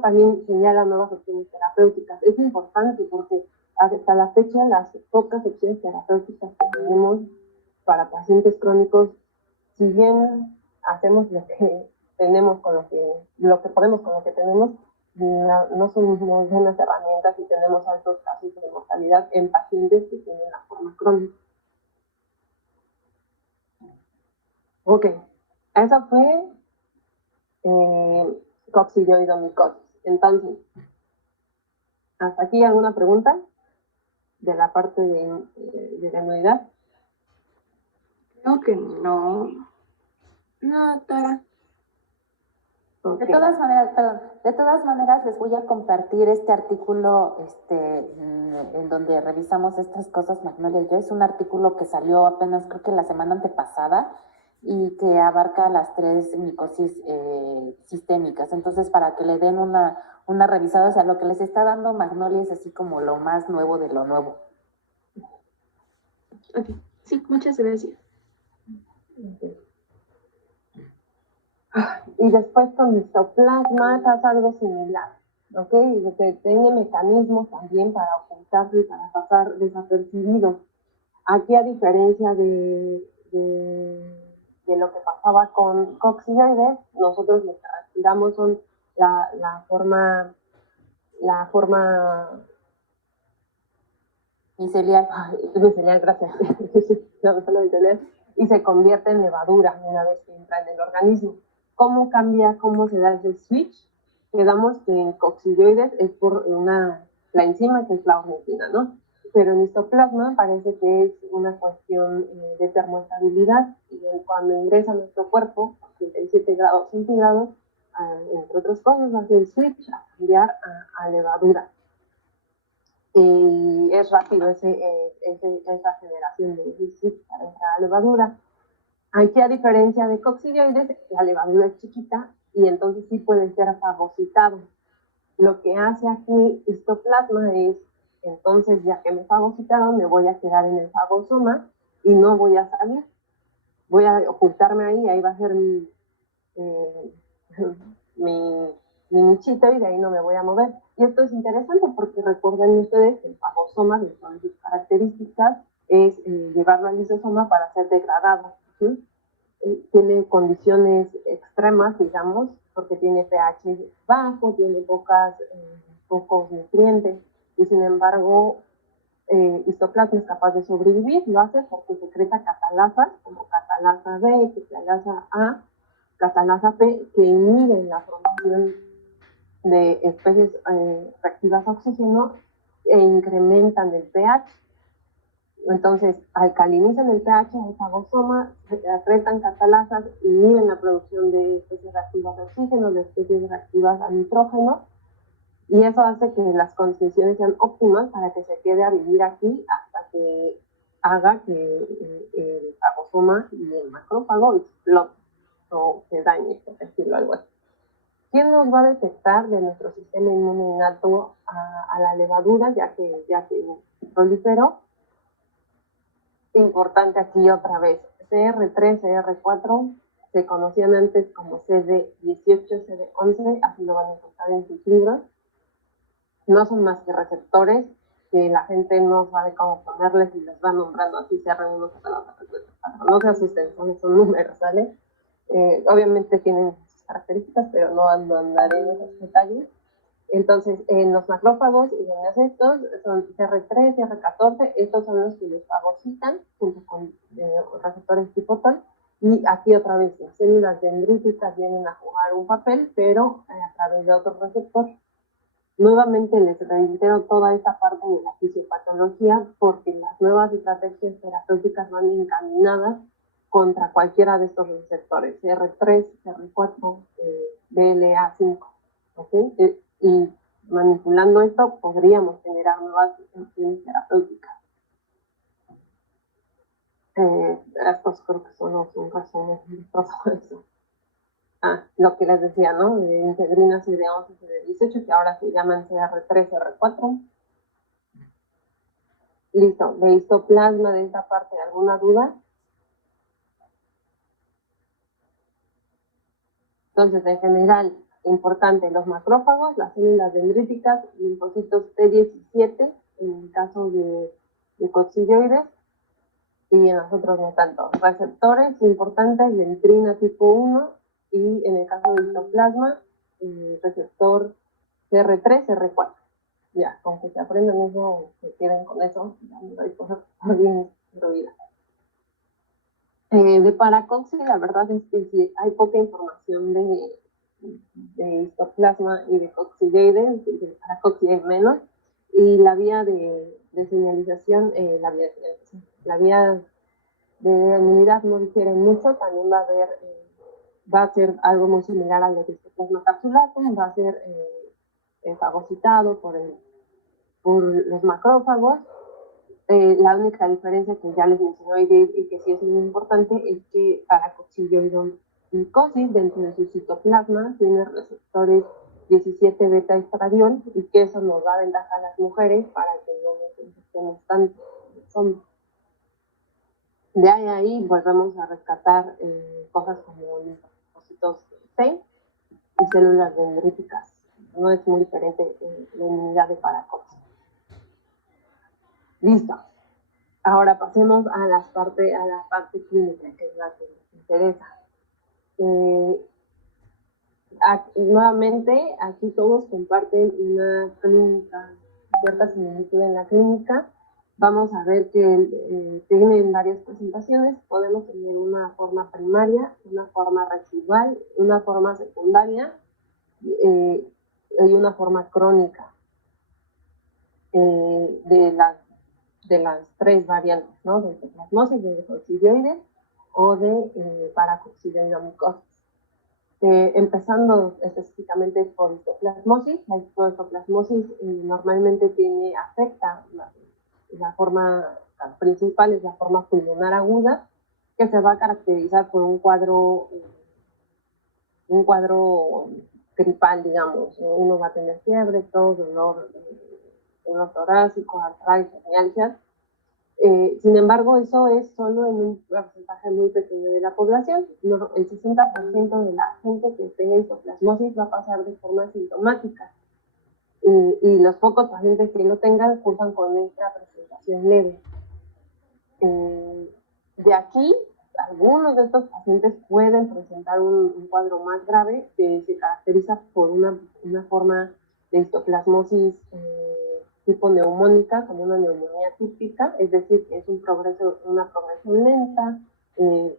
también señala nuevas opciones terapéuticas. Es importante porque hasta la fecha las pocas opciones terapéuticas que tenemos para pacientes crónicos, si bien hacemos lo que tenemos con lo que podemos con lo que tenemos, no son muy buenas herramientas y tenemos altos casos de mortalidad en pacientes que tienen la forma crónica. Ok, eso fue coccidioidomicosis. Entonces, ¿hasta aquí alguna pregunta de la parte de la anuidad? Creo que no. No, doctora. Okay. De todas maneras, les voy a compartir este artículo en donde revisamos estas cosas, Magnolia y yo. Es un artículo que salió apenas, creo que la semana antepasada, y que abarca las 3 micosis sistémicas. Entonces, para que le den una revisada, o sea, lo que les está dando Magnolia es así como lo más nuevo de lo nuevo. Ok, sí, muchas gracias. Okay. Y después con histoplasma pasa algo similar, ¿ok? Y tiene mecanismos también para ocultarse y para pasar desapercibido. Aquí, a diferencia de lo que pasaba con coccidioides, nosotros lo que respiramos son la forma micelial, gracias, y se convierte en levadura una vez que entra en el organismo. ¿Cómo cambia, cómo se da ese switch? Quedamos que en coccidioides es por la enzima que es la ornitina, ¿no? Pero en histoplasma parece que es una cuestión de termoestabilidad, y cuando ingresa a nuestro cuerpo, a 37 grados centígrados, entre otras cosas, hace el switch a cambiar a levadura. Y es rápido esa generación de switch para entrar a levadura. Aquí, a diferencia de coccidioides, la levadura es chiquita y entonces sí puede ser fagocitado. Lo que hace aquí histoplasma es, entonces, ya que me fagocitaron, me voy a quedar en el fagosoma y no voy a salir. Voy a ocultarme ahí va a ser mi nichito, y de ahí no me voy a mover. Y esto es interesante porque recuerden ustedes que el fagosoma, dentro de sus características, es llevarlo al lisosoma para ser degradado. ¿Sí? Tiene condiciones extremas, digamos, porque tiene pH bajo, tiene pocos nutrientes, y sin embargo, histoplasma es capaz de sobrevivir. Lo hace porque secreta catalasas, como catalasa B, catalasa A, catalasa P, que inhiben la formación de especies reactivas a oxígeno e incrementan el pH. Entonces, alcalinizan el pH del fagosoma, secretan catalasas, inhiben la producción de especies reactivas a oxígeno, de especies reactivas a nitrógeno, y eso hace que las condiciones sean óptimas para que se quede a vivir aquí hasta que haga que el fagosoma y el macrófago exploten o se dañe, por decirlo algo así. ¿Quién nos va a detectar de nuestro sistema inmune innato a la levadura, ya que proliferó? Importante aquí otra vez, CR3, CR4 se conocían antes como CD18, CD11, así lo van a encontrar en sus libros. No son más que receptores que la gente no sabe cómo ponerles y les va nombrando así, CR1, CR2, no se asusten, son números, ¿vale? Obviamente tienen sus características, pero no andaré en esos detalles. Entonces, en los macrófagos y en estos son CR3, CR14, estos son los que los fagocitan junto con receptores tipo TOL. Y aquí otra vez las células dendríticas vienen a jugar un papel, pero a través de otro receptor. Nuevamente les reitero toda esta parte de la fisiopatología, porque las nuevas estrategias terapéuticas van encaminadas contra cualquiera de estos receptores, CR3, CR4, BLA5, ¿ok? Y manipulando esto podríamos generar nuevas opciones terapéuticas. Estos creo que son un resumen de todo eso. Lo que les decía, ¿no? De integrina CD11, CD18, que ahora se llaman CR3, CR4. Listo, de histoplasma de esta parte, ¿alguna duda? Entonces, en general, Importante, los macrófagos, las células dendríticas, linfocitos T17, en el caso de coccidioides, y en los otros no tanto. Receptores importantes, dendrina tipo 1, y en el caso de histoplasma, receptor CR3, CR4. Ya, con que se aprendan eso, se queden con eso, ya no hay cosas bien instruidas. De paracoxi, la verdad es que sí, hay poca información de histoplasma y de coccidioides, de paracoxi hay menos, y la vía de señalización, la vía de inmunidad no difiere mucho, también va a ser algo muy similar al de histoplasma capsulatum, va a ser fagocitado por los macrófagos. La única diferencia que ya les mencioné y que sí es muy importante es que para coccidioidomicosis, dentro de su citoplasma, tiene receptores 17 beta estradiol, y que eso nos da ventaja a las mujeres para que no nos infectemos tanto. De ahí volvemos a rescatar cosas como linfocitos T y células dendríticas. No es muy diferente la inmunidad de paracoxi. Listo. Ahora pasemos a la parte clínica, que es la que nos interesa. Nuevamente, aquí todos comparten una clínica, cierta similitud en la clínica. Vamos a ver que tienen varias presentaciones. Podemos tener una forma primaria, una forma residual, una forma secundaria y una forma crónica de las tres variantes, ¿no? De histoplasmosis, de coccidioides o de paracoccidioidomicosis. Empezando específicamente por histoplasmosis, la histoplasmosis normalmente afecta la forma principal, es la forma pulmonar aguda, que se va a caracterizar por un cuadro gripal, digamos. Uno va a tener fiebre, tos, dolor torácico, artritis, mialgias. Sin embargo, eso es solo en un porcentaje muy pequeño de la población. El 60% de la gente que tenga histoplasmosis va a pasar de forma asintomática. Y los pocos pacientes que lo tengan cursan con esta presentación leve. De aquí, algunos de estos pacientes pueden presentar un cuadro más grave que se caracteriza por una forma de histoplasmosis tipo neumónica, como una neumonía típica, es decir, que es una progresión lenta,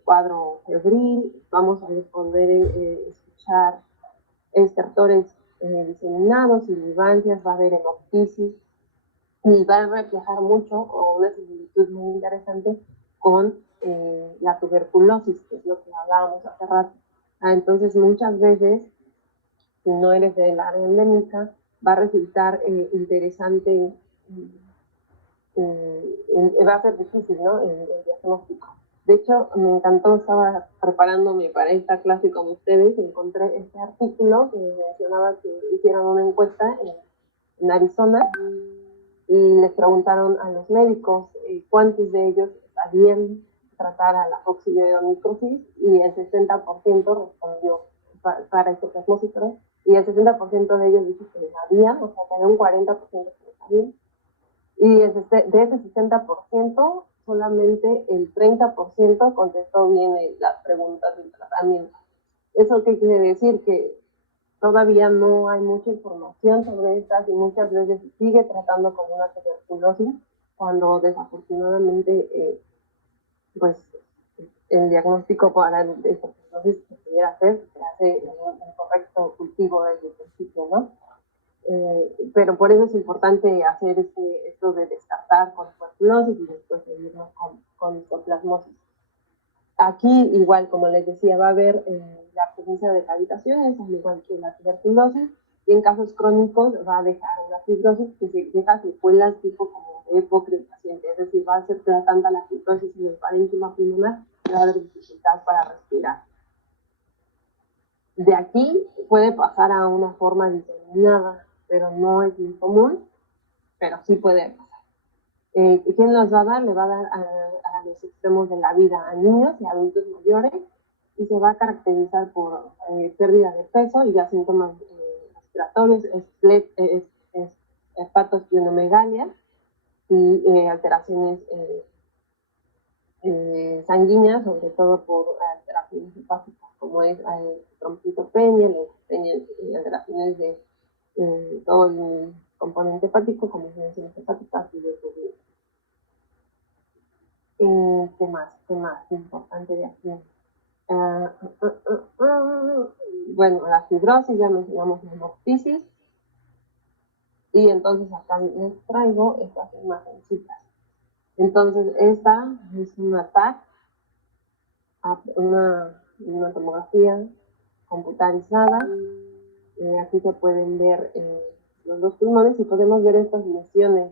cuadro febril, vamos a poder escuchar estertores diseminados, sibilancias, va a haber hemoptisis, y va a reflejar mucho, o una similitud muy interesante, con la tuberculosis, que es lo que hablábamos hace rato. Entonces, muchas veces, si no eres del área endémica, va a resultar interesante, va a ser difícil, ¿no? El diagnóstico. De hecho, me encantó, estaba preparándome para esta clase con ustedes, y encontré este artículo que mencionaba que hicieron una encuesta en Arizona, y les preguntaron a los médicos cuántos de ellos sabían tratar a la coccidioidomicosis, y el 60% respondió para histoplasmosis, y el 60% de ellos dijo que sabían, o sea, que había un 40% que no sabían. Y de ese 60%, solamente el 30% contestó bien las preguntas del tratamiento. ¿Eso qué quiere decir? Que todavía no hay mucha información sobre estas, y muchas veces se sigue tratando como una tuberculosis, cuando desafortunadamente pues el diagnóstico para el tuberculosis que pudiera hacer se hace un correcto cultivo desde el principio, ¿no? Pero por eso es importante hacer esto de descartar con tuberculosis y después seguirnos con histoplasmosis. Aquí, igual, como les decía, va a haber la presencia de cavitaciones, al igual que la tuberculosis, y en casos crónicos va a dejar una fibrosis que se deja secuelas tipo como de EPOC del paciente, es decir, va a ser tanta la fibrosis en el parénquima pulmonar que va a haber dificultad para respirar. De aquí puede pasar a una forma diseminada, pero no es muy común, pero sí puede pasar. ¿Quién nos va a dar? Le va a dar a los extremos de la vida, a niños y adultos mayores, y se va a caracterizar por pérdida de peso y ya síntomas respiratorios, hepatoesplenomegalia y alteraciones sanguíneas, sobre todo por alteraciones hepáticas, como es trombocitopenia, leucopenia y alteraciones de todo el componente hepático, como son enzimas hepáticas y bilirrubina. ¿Qué más? ¿Qué más? Importante de aquí. Bueno, la fibrosis, ya mencionamos la hemoptisis. Y entonces acá les traigo estas imagencitas. Entonces, esta es una TAC, una tomografía computarizada. Aquí se pueden ver los dos pulmones y podemos ver estas lesiones,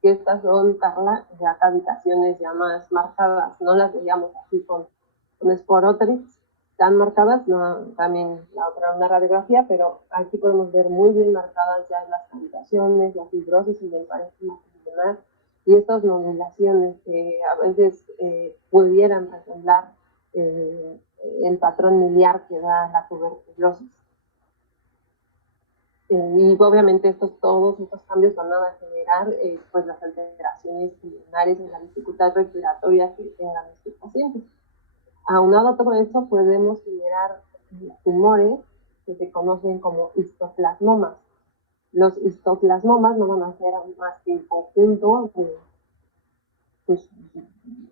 que estas son, Carla, ya cavitaciones ya más marcadas, no las veíamos así con Sporotrix tan marcadas, no, también la otra una radiografía, pero aquí podemos ver muy bien marcadas ya las cavitaciones, la fibrosis en el parénquima pulmonar y estas nodulaciones que a veces pudieran resemblar el patrón miliar que da la tuberculosis. Y obviamente todos estos cambios van a generar pues las alteraciones pulmonares en la dificultad respiratoria que tengan estos pacientes. Aunado a todo esto, podemos generar tumores que se conocen como histoplasmomas. Los histoplasmomas no van a ser más que el conjunto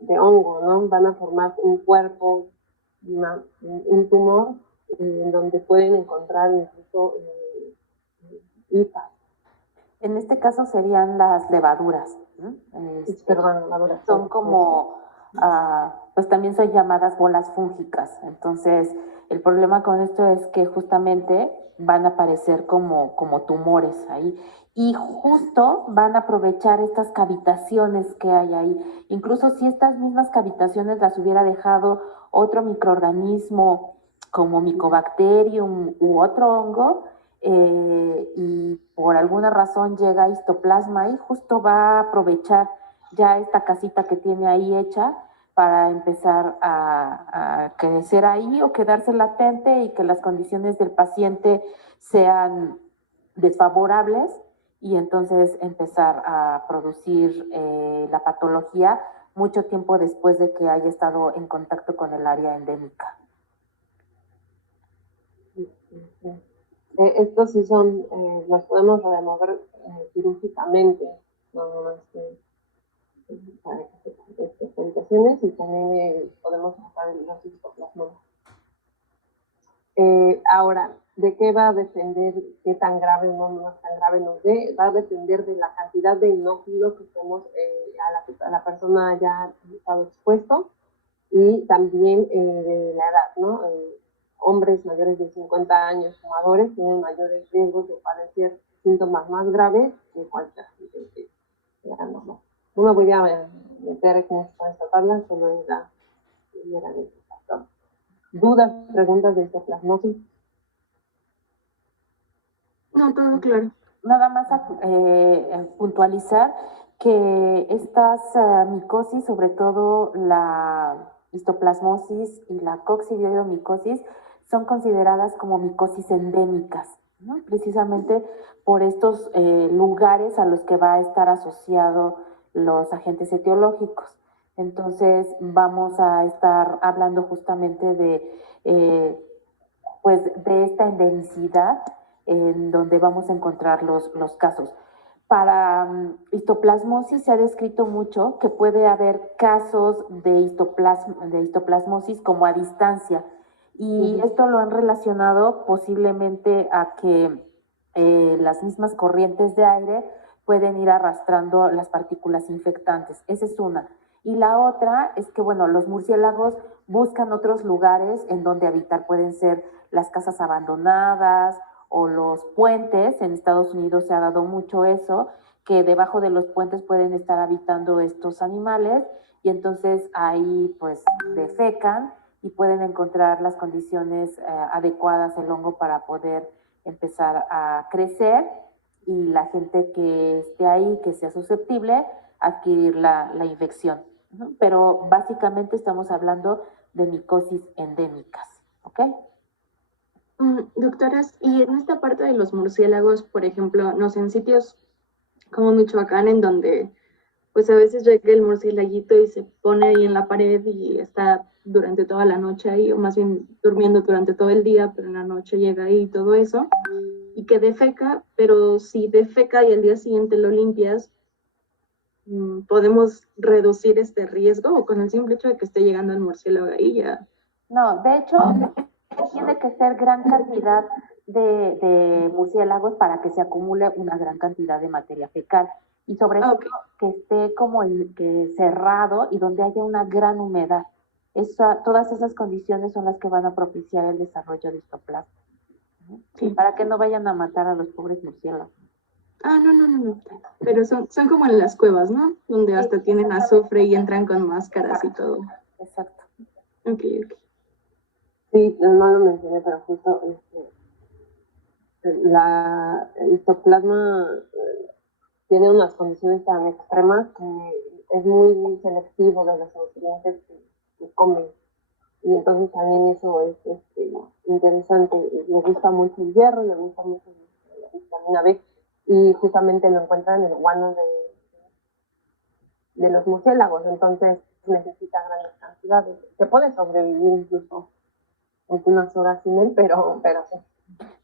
de hongo, ¿no? Van a formar un cuerpo, un tumor, en donde pueden encontrar incluso hifas. En este caso serían las levaduras, ¿no? Perdón, levaduras. Son como, pues también son llamadas bolas fúngicas. Entonces, el problema con esto es que justamente van a aparecer como tumores ahí. Y justo van a aprovechar estas cavitaciones que hay ahí. Incluso si estas mismas cavitaciones las hubiera dejado otro microorganismo como Mycobacterium u otro hongo, y por alguna razón llega histoplasma y justo va a aprovechar ya esta casita que tiene ahí hecha para empezar a crecer ahí o quedarse latente y que las condiciones del paciente sean desfavorables y entonces empezar a producir la patología mucho tiempo después de que haya estado en contacto con el área endémica. Estos sí son, los podemos remover quirúrgicamente, no más que para presentaciones y también podemos tratar los histoplasmomas. Ahora, ¿de qué va a depender qué tan grave o no tan grave nos dé? Va a depender de la cantidad de inóculo que estemos a la persona haya estado expuesto y también de la edad, ¿no? Hombres mayores de 50 años fumadores tienen mayores riesgos de padecer síntomas más graves que cualquier gente que sea normal. No me voy a meter con esta tabla, solo es la primera de este factor. ¿Dudas, preguntas de histoplasmosis? No, todo claro. Nada más puntualizar que estas micosis, sobre todo la histoplasmosis y la coccidioidomicosis, son consideradas como micosis endémicas, ¿no? Precisamente por estos lugares a los que va a estar asociado los agentes etiológicos. Entonces vamos a estar hablando justamente de, pues, de esta endemicidad en donde vamos a encontrar los casos. Para histoplasmosis se ha descrito mucho que puede haber casos de histoplasmosis como a distancia y esto lo han relacionado posiblemente a que las mismas corrientes de aire pueden ir arrastrando las partículas infectantes. Esa es una. Y la otra es que, bueno, los murciélagos buscan otros lugares en donde habitar. Pueden ser las casas abandonadas o los puentes. En Estados Unidos se ha dado mucho eso, que debajo de los puentes pueden estar habitando estos animales y entonces ahí pues defecan y pueden encontrar las condiciones adecuadas el hongo para poder empezar a crecer y la gente que esté ahí, que sea susceptible, adquirir la infección. Pero básicamente estamos hablando de micosis endémicas, ¿ok? Doctoras, y en esta parte de los murciélagos, por ejemplo, no sé, en sitios como Michoacán, en donde pues a veces llega el murciélaguito y se pone ahí en la pared y está durante toda la noche ahí, o más bien durmiendo durante todo el día, pero en la noche llega ahí y todo eso, y que defeca, pero si defeca y al día siguiente lo limpias, ¿podemos reducir este riesgo o con el simple hecho de que esté llegando el murciélago ahí ya? No, de hecho, tiene que ser gran cantidad de murciélagos para que se acumule una gran cantidad de materia fecal. Y sobre todo que esté como que cerrado y donde haya una gran humedad. Todas esas condiciones son las que van a propiciar el desarrollo de histoplasma. Sí, para que no vayan a matar a los pobres murciélagos. No. Pero son como en las cuevas, ¿no? Donde hasta tienen azufre y entran con máscaras y todo. Exacto. Ok. Sí, no lo mencioné, pero justo el histoplasma tiene unas condiciones tan extremas que es muy selectivo de los nutrientes que come. Y entonces también eso es interesante. Le gusta mucho el hierro, le gusta mucho la vitamina B, y justamente lo encuentran en el guano de los murciélagos, entonces necesita grandes cantidades. Se puede sobrevivir incluso unas horas sin él, pero sí.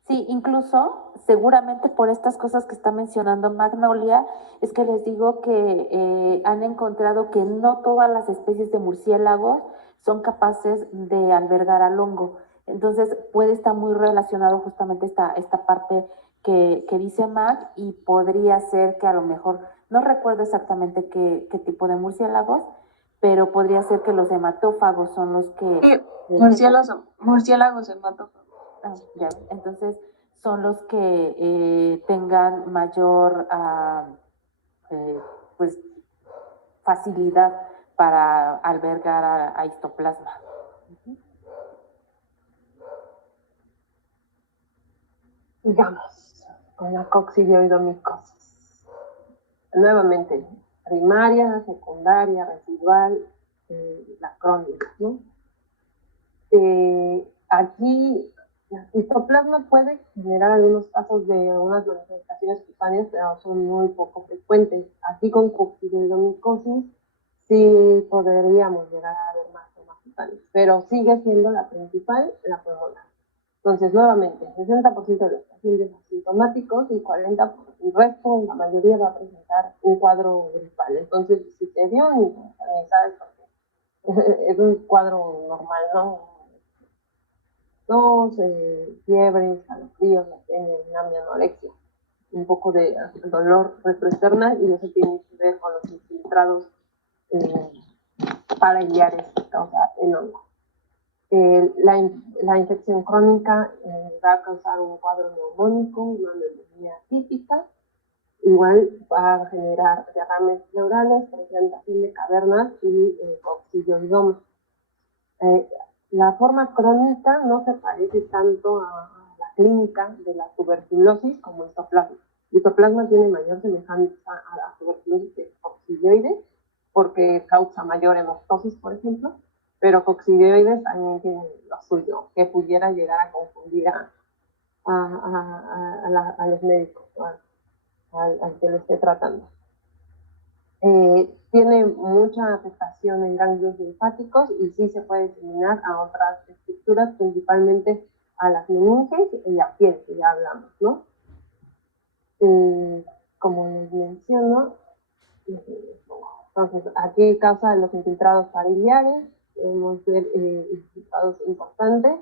Sí, incluso seguramente por estas cosas que está mencionando Magnolia, es que les digo que han encontrado que no todas las especies de murciélagos son capaces de albergar al hongo. Entonces puede estar muy relacionado justamente esta parte que dice Mag, y podría ser que a lo mejor, no recuerdo exactamente qué tipo de murciélagos, pero podría ser que los hematófagos son los que... Murciélagos hematófagos. Ya, entonces son los que tengan mayor pues facilidad para albergar a histoplasma. Digamos, con la coccidioidomicosis. Nuevamente, primaria, secundaria, residual, la crónica, ¿no? Aquí, el histoplasma puede generar algunos casos de algunas manifestaciones cutáneas, pero son muy poco frecuentes. Aquí con coccidioidomicosis sí podríamos llegar a ver más temas cutáneos, pero sigue siendo la principal, la pulmonar. Entonces, nuevamente, 60% de los pacientes asintomáticos y 40% el resto, la mayoría va a presentar un cuadro gripal. Entonces, si te dio, también sabes por qué. Es un cuadro normal, ¿no? Tos, fiebre, escalofríos, anemia, anorexia, un poco de dolor retroesternal, y eso tiene que ver con los infiltrados parailiares que causa el hongo. La infección crónica va a causar un cuadro neumónico, una neumonía típica, igual va a generar derrames pleurales, presentación de cavernas y coccidioidoma. La forma crónica no se parece tanto a la clínica de la tuberculosis como histoplasma. Histoplasma tiene mayor semejanza a la tuberculosis que coccidioides, porque causa mayor hemoptosis, por ejemplo, pero coccidioides también tiene lo suyo, que pudiera llegar a confundir a los médicos, al que lo esté tratando. Tiene mucha afectación en ganglios linfáticos y sí se puede diseminar a otras estructuras, principalmente a las meninges y a piel, que ya hablamos, ¿no? Como les menciono, entonces aquí causa los infiltrados pariliares, podemos ver infiltrados importantes,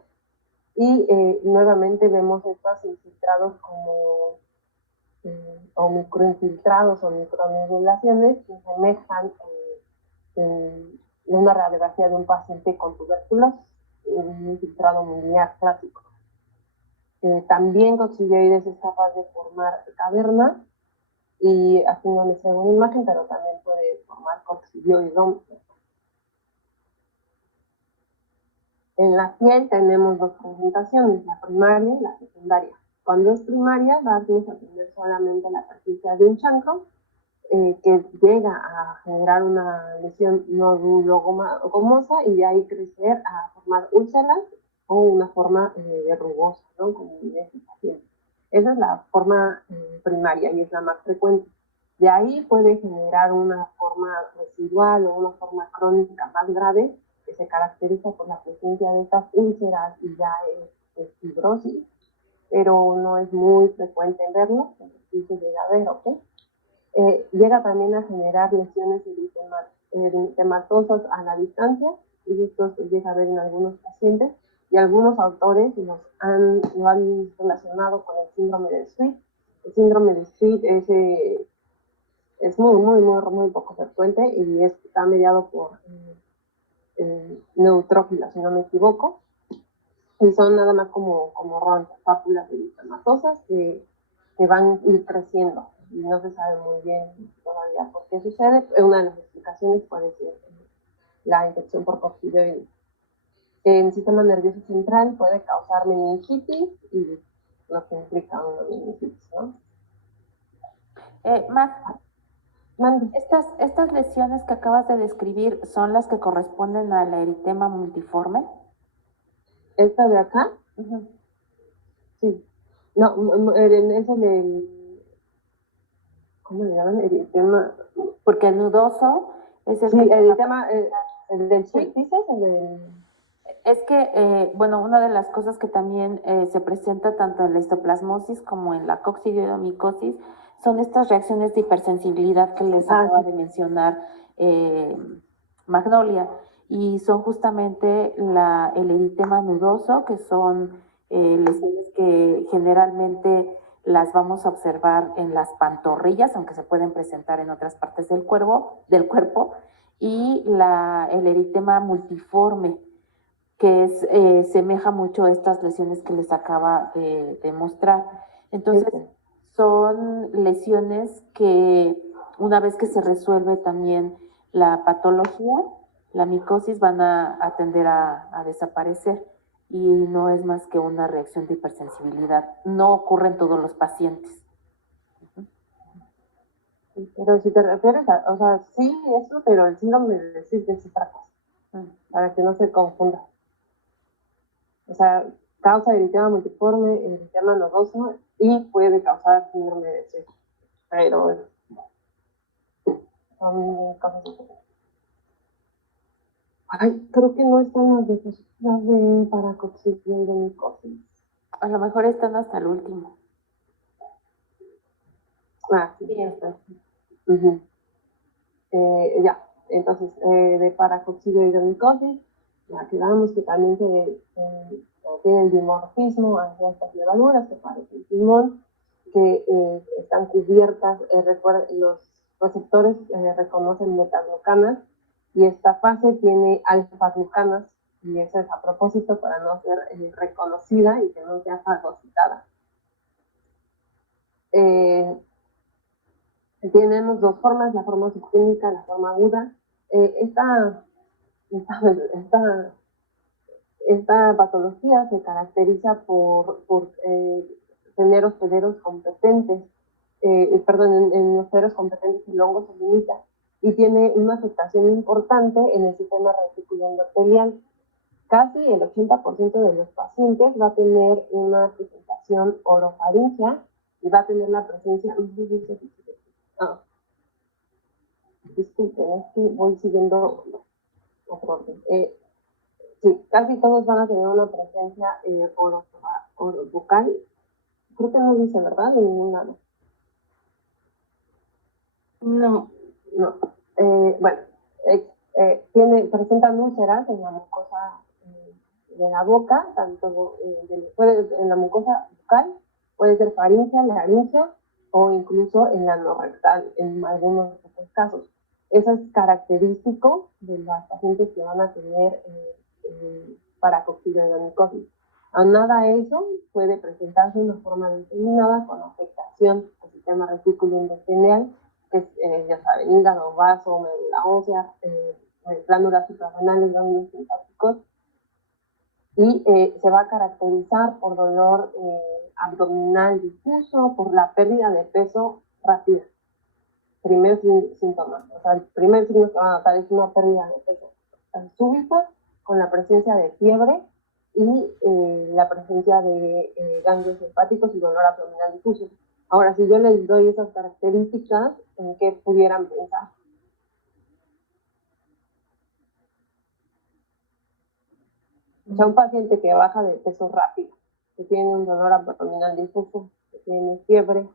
y nuevamente vemos estos infiltrados como o microinfiltrados o micronodulaciones que semejan en una radiografía de un paciente con tuberculosis, un infiltrado miliar clásico. También coccidioides es capaz de formar cavernas, y aquí no les traigo una imagen, pero también puede formar coccidioidoma. En la piel tenemos dos presentaciones, la primaria y la secundaria. Cuando es primaria, vamos a tener solamente la presencia de un chancro, que llega a generar una lesión nodulogomosa y de ahí crecer a formar úlceras o una forma verrugosa, ¿no? Como en este paciente. Esa es la forma primaria y es la más frecuente. De ahí puede generar una forma residual o una forma crónica más grave que se caracteriza por la presencia de estas úlceras y ya es fibrosis, pero no es muy frecuente verlo, pero sí se llega a ver, ¿ok? Llega también a generar lesiones eritematosas a la distancia, y esto se llega a ver en algunos pacientes, y algunos autores lo han relacionado con el síndrome de Sweet. El síndrome de Sweet es muy poco frecuente y está mediado por neutrófilos, si no me equivoco, y son nada más como ronchas, pápulas eritematosas que van a ir creciendo y no se sabe muy bien todavía por qué sucede. Una de las explicaciones puede ser la infección por coccidioides. En el sistema nervioso central puede causar meningitis y lo que implica una meningitis, ¿no? ¿Estas lesiones que acabas de describir son las que corresponden al eritema multiforme? ¿Esta de acá? Uh-huh. Sí. No, es ¿cómo le llaman? Eritema. Porque el nudoso es el sí, que... eritema, el del chip, ¿dices? El del... Es que, bueno, una de las cosas que también se presenta tanto en la histoplasmosis como en la coccidioidomicosis son estas reacciones de hipersensibilidad que les acaba de mencionar Magnolia, y son justamente el eritema nudoso, que son lesiones que generalmente las vamos a observar en las pantorrillas, aunque se pueden presentar en otras partes del cuerpo, y el eritema multiforme, que semeja mucho a estas lesiones que les acaba de mostrar. Entonces, son lesiones que una vez que se resuelve también la patología, la micosis, van a tender a desaparecer, y no es más que una reacción de hipersensibilidad. No ocurre en todos los pacientes. Pero si te refieres o sea, sí, eso, pero el síndrome de decir es otra cosa, para que no se confunda. O sea, causa eritema multiforme, eritema nodoso y puede causar síndrome de Sweet, pero son cosas diferentes. Ay, creo que no están las de paracoccidioidomicosis. A lo mejor están hasta el último. Sí, está. Uh-huh. Ya, entonces, de paracoccidioidomicosis, ya quedamos que también tiene el dimorfismo hacia estas levaduras que parecen timón, que están cubiertas, los receptores reconocen metaglucanas, y esta fase tiene alfa-glucanas, y eso es a propósito para no ser reconocida y que no sea fagocitada. Tenemos dos formas, la forma subclínica, la forma aguda. Esta patología se caracteriza por tener hospederos competentes, en hospederos competentes el hongo se limita y tiene una afectación importante en el sistema reticuloendotelial. Casi el 80% de los pacientes va a tener una presentación orofaringia y va a tener la presencia... disculpen, es que voy siguiendo otro orden. Sí, casi todos van a tener una presencia orobucal. Creo que no dice, ¿verdad? De ningún lado. No. No. Bueno, presentan úlceras en la mucosa de la boca, tanto en la mucosa bucal, puede ser faringia, laringia o incluso en la anorrectal en algunos de estos casos. Eso es característico de las pacientes que van a tener paracoccidioidomicosis. Aunada a eso, puede presentarse una forma determinada con afectación al sistema reticuloendotelial, que es, ya saben, hígado, vaso, médula ósea, glándulas suprarrenales, ganglios linfáticos, y se va a caracterizar por dolor abdominal difuso, por la pérdida de peso rápida. primer síntoma. O sea, el primer signo que van a notar es una pérdida de peso súbita con la presencia de fiebre y la presencia de ganglios hepáticos y dolor abdominal difuso. Ahora, si yo les doy esas características, ¿en qué pudieran pensar? O sea, un paciente que baja de peso rápido, que tiene un dolor abdominal difuso, que tiene fiebre.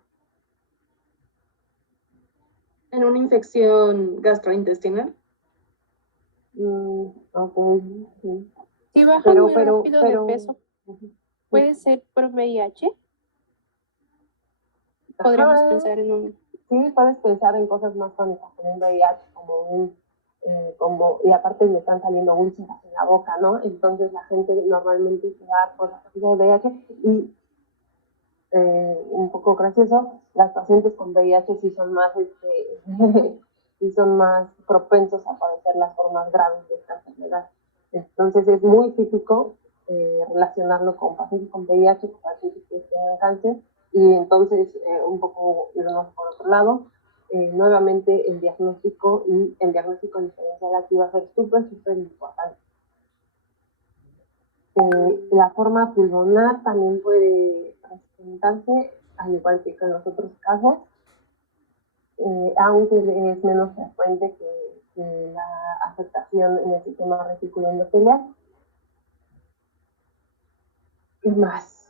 ¿En una infección gastrointestinal? Ok, sí. Si baja muy rápido de peso, ¿puede ser por VIH? Podríamos pensar en un... Sí, puedes pensar en cosas más crónicas, como un VIH, y aparte le están saliendo úlceras en la boca, ¿no? Entonces la gente normalmente se va por la cantidad de VIH y un poco gracioso, las pacientes con VIH sí son más, sí son más propensos a padecer las formas graves de esta enfermedad. Entonces es muy típico relacionarlo con pacientes con VIH, con pacientes que tienen cáncer, y entonces un poco irnos por otro lado. Nuevamente el diagnóstico diferencial aquí va a ser súper importante. La forma pulmonar también puede presentarse, al igual que con los otros casos, aunque es menos frecuente que la afectación en el sistema reticular endotelial. ¿Qué más?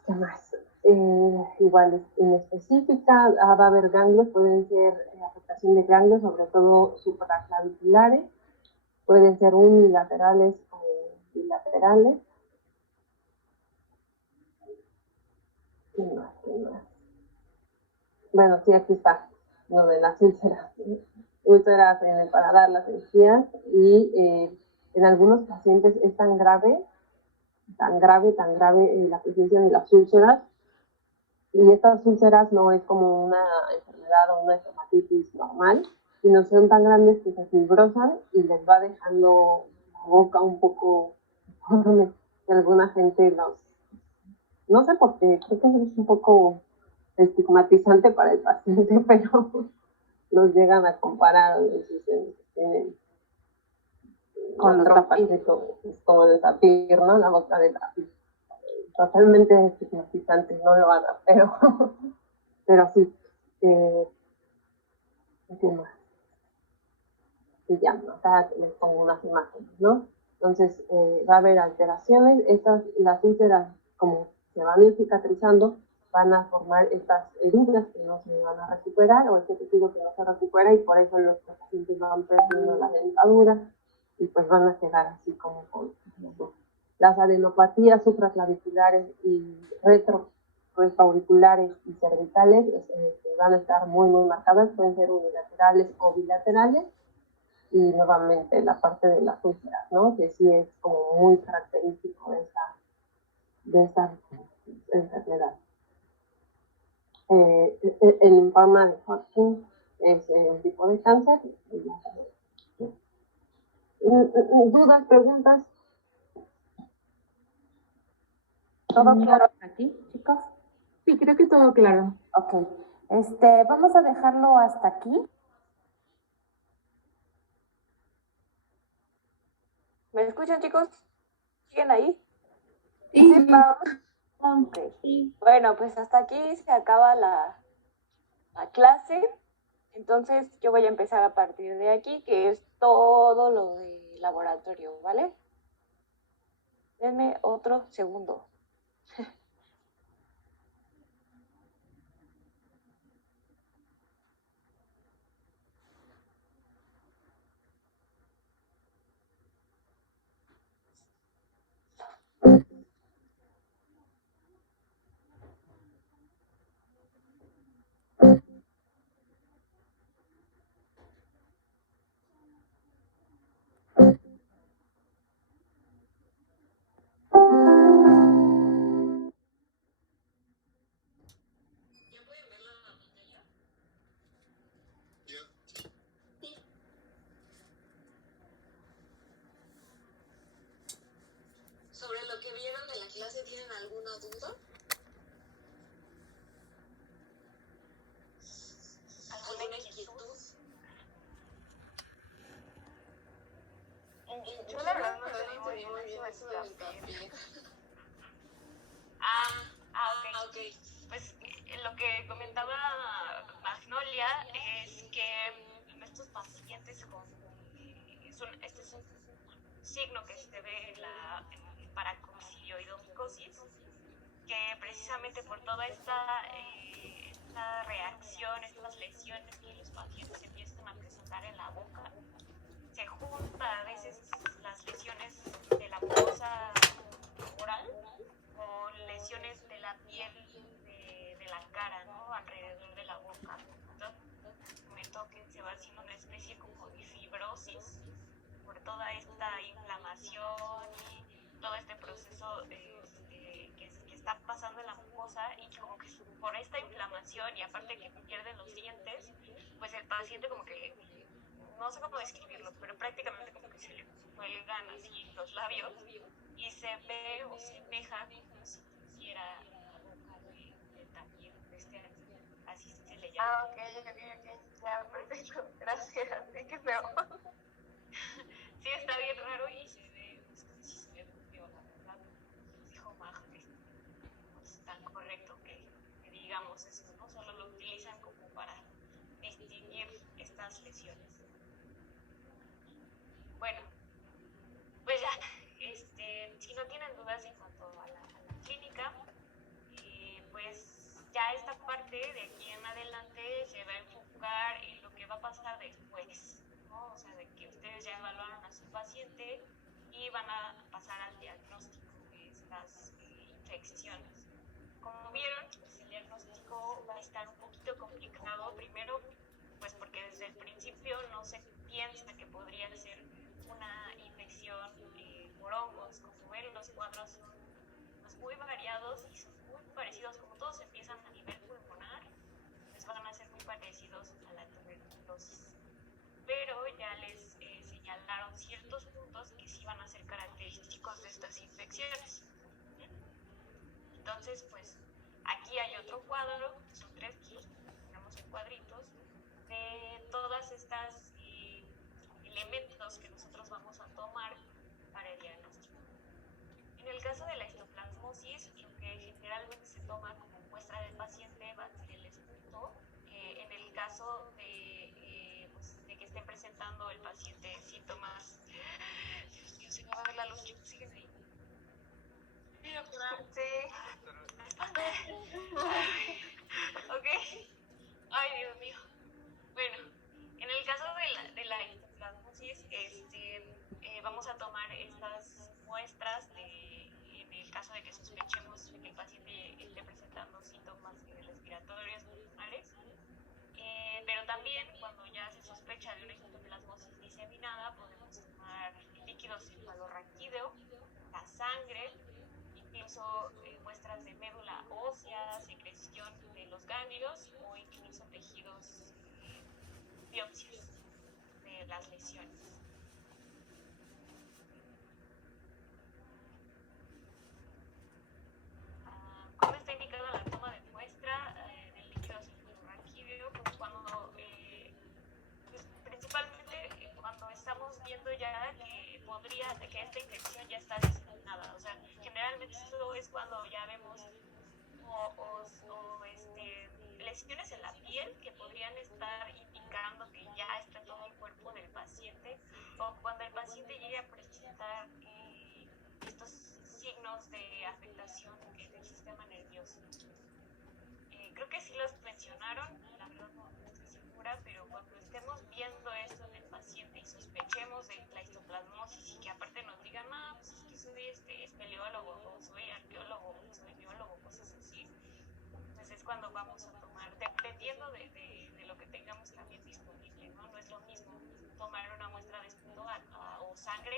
Igual inespecífica, va a haber ganglios, pueden ser afectación de ganglios, sobre todo supraclaviculares, pueden ser unilaterales o bilaterales. ¿Qué más? Bueno, sí, aquí está lo de las úlceras. Úlceras en el paladar, las encías, y en algunos pacientes es tan grave la presencia de las úlceras. Y estas úlceras no es como una enfermedad o una estomatitis normal, sino son tan grandes que se fibrosan y les va dejando la boca un poco deforme. Y alguna gente no sé por qué, creo que es un poco estigmatizante para el paciente, pero los llegan a comparar, tienen con los tapitos, como el tapir, ¿no? La boca de tapir. Totalmente estigmatizante, no lo hagan, pero sí. ¿Qué más? Y ya, acá les pongo unas imágenes, ¿no? Entonces, va a haber alteraciones. Las úlceras, como se van a ir cicatrizando, van a formar estas heridas que no se van a recuperar, o este tejido que no se recupera, y por eso los pacientes van perdiendo la dentadura y pues van a quedar así como con las adenopatías supraclaviculares y retroauriculares y cervicales van a estar muy marcadas, pueden ser unilaterales o bilaterales. Y nuevamente la parte de las úlceras, ¿no? Que sí es como muy característico de esta enfermedad. El linfoma de Hodgkin es un tipo de cáncer. ¿Dudas, preguntas? ¿Todo claro aquí, chicos? Sí, creo que todo claro. Ok. Vamos a dejarlo hasta aquí. ¿Me escuchan, chicos? ¿Siguen ahí? Sí. Okay. Bueno, pues hasta aquí se acaba la clase. Entonces yo voy a empezar a partir de aquí, que es todo lo de laboratorio, ¿vale? Denme otro segundo. ¿Sobre lo que vieron de la clase tienen alguna duda? ¿Alguna inquietud? es que estos pacientes este es un signo que se ve en la paracoccidioidomicosis, que precisamente por toda esta reacción, estas lesiones que los pacientes empiezan a presentar en la boca, se junta a veces las lesiones de la mucosa oral con lesiones de la piel de la cara, ¿no? Alrededor de la boca. Entonces, momento que se va haciendo una especie como de fibrosis por toda esta inflamación y todo este proceso que está pasando en la mucosa, y como que por esta inflamación y aparte que pierden los dientes, pues el paciente como que, no sé cómo describirlo, pero prácticamente como que se le cuelgan así los labios y se ve o semeja como si tuviera la boca de tapiz, así se le llama. Ah, ok, ya, perfecto, gracias, qué feo. Sí, está bien raro y se ve, sí se ve muy feo, la verdad. Dijo Maja que no es tan correcto que digamos eso, ¿no? Solo lo utilizan como para distinguir estas lesiones. Bueno, pues ya, si no tienen dudas en cuanto a la clínica, pues ya esta parte de aquí en adelante se va a enfocar en lo que va a pasar después, ¿no? O sea, de que ustedes ya evaluaron a su paciente y van a pasar al diagnóstico de estas infecciones. Como vieron, pues el diagnóstico va a estar un poquito complicado, primero, pues porque desde el principio no se piensa que podría ser una infección por hongos. Como ven, los cuadros son pues, muy variados y son muy parecidos, como todos empiezan a nivel pulmonar, pues van a ser muy parecidos a la tuberculosis. Pero ya les señalaron ciertos puntos que sí van a ser característicos de estas infecciones. Entonces, pues aquí hay otro cuadro, son tres, los ponemos en cuadritos, de todas estas elementos que nosotros vamos a tomar para el diagnóstico. En el caso de la histoplasmosis, lo que generalmente se toma como muestra del paciente va a ser el esputo. En el caso pues, de que estén presentando el paciente síntomas, Dios mío, se me va a ver la luz, chicos, siguen ahí. Sí. Ok. Ay, Dios mío. Bueno, en el caso de la histoplasmosis, vamos a tomar estas muestras en el caso de que sospechemos que el paciente esté presentando síntomas respiratorios pulmonares, pero también cuando ya se sospecha de una histoplasmosis diseminada, podemos tomar líquido cefalorraquídeo, la sangre, incluso muestras de médula ósea, secreción de los ganglios o incluso tejidos, biopsias de las lesiones. ¿Cómo está indicada la toma de muestra del líquido cefalorraquídeo? Pues cuando, pues principalmente cuando estamos viendo ya que esta infección ya está diseminada. O sea, generalmente esto es cuando ya vemos lesiones en la piel que podrían estar indicando que ya está todo el cuerpo del paciente, o cuando el paciente llegue a presentar estos signos de afectación del sistema nervioso. Creo que sí los mencionaron, la verdad no estoy segura, pero cuando estemos viendo esto en el paciente y sospechemos de la histoplasmosis y que aparte nos digan, pues es que soy espeleólogo, o soy arqueólogo, o soy biólogo, cosas así, pues es cuando vamos a tomar, dependiendo de lo que tengamos también disponible, ¿no? No es lo mismo tomar una muestra de esputo o sangre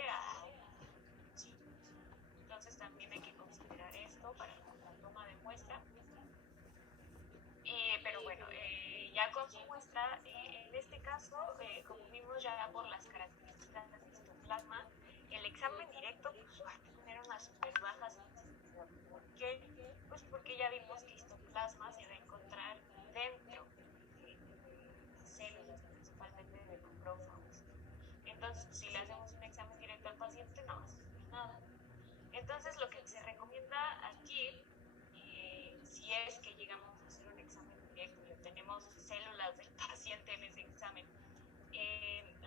sí. Entonces también hay que considerar esto para la toma de muestra. Pero bueno, ya con su muestra, en este caso, como vimos ya por las características del histoplasma, el examen directo pues, va a tener unas super bajas. ¿Por qué? Pues porque ya vimos que histoplasma se va a encontrar dentro de las células, principalmente de macrófagos. Entonces, si le hacemos un examen directo al paciente, no va a suceder nada. Entonces, lo que se recomienda aquí, si es que llegamos a hacer un examen directo y obtenemos células del paciente en ese examen,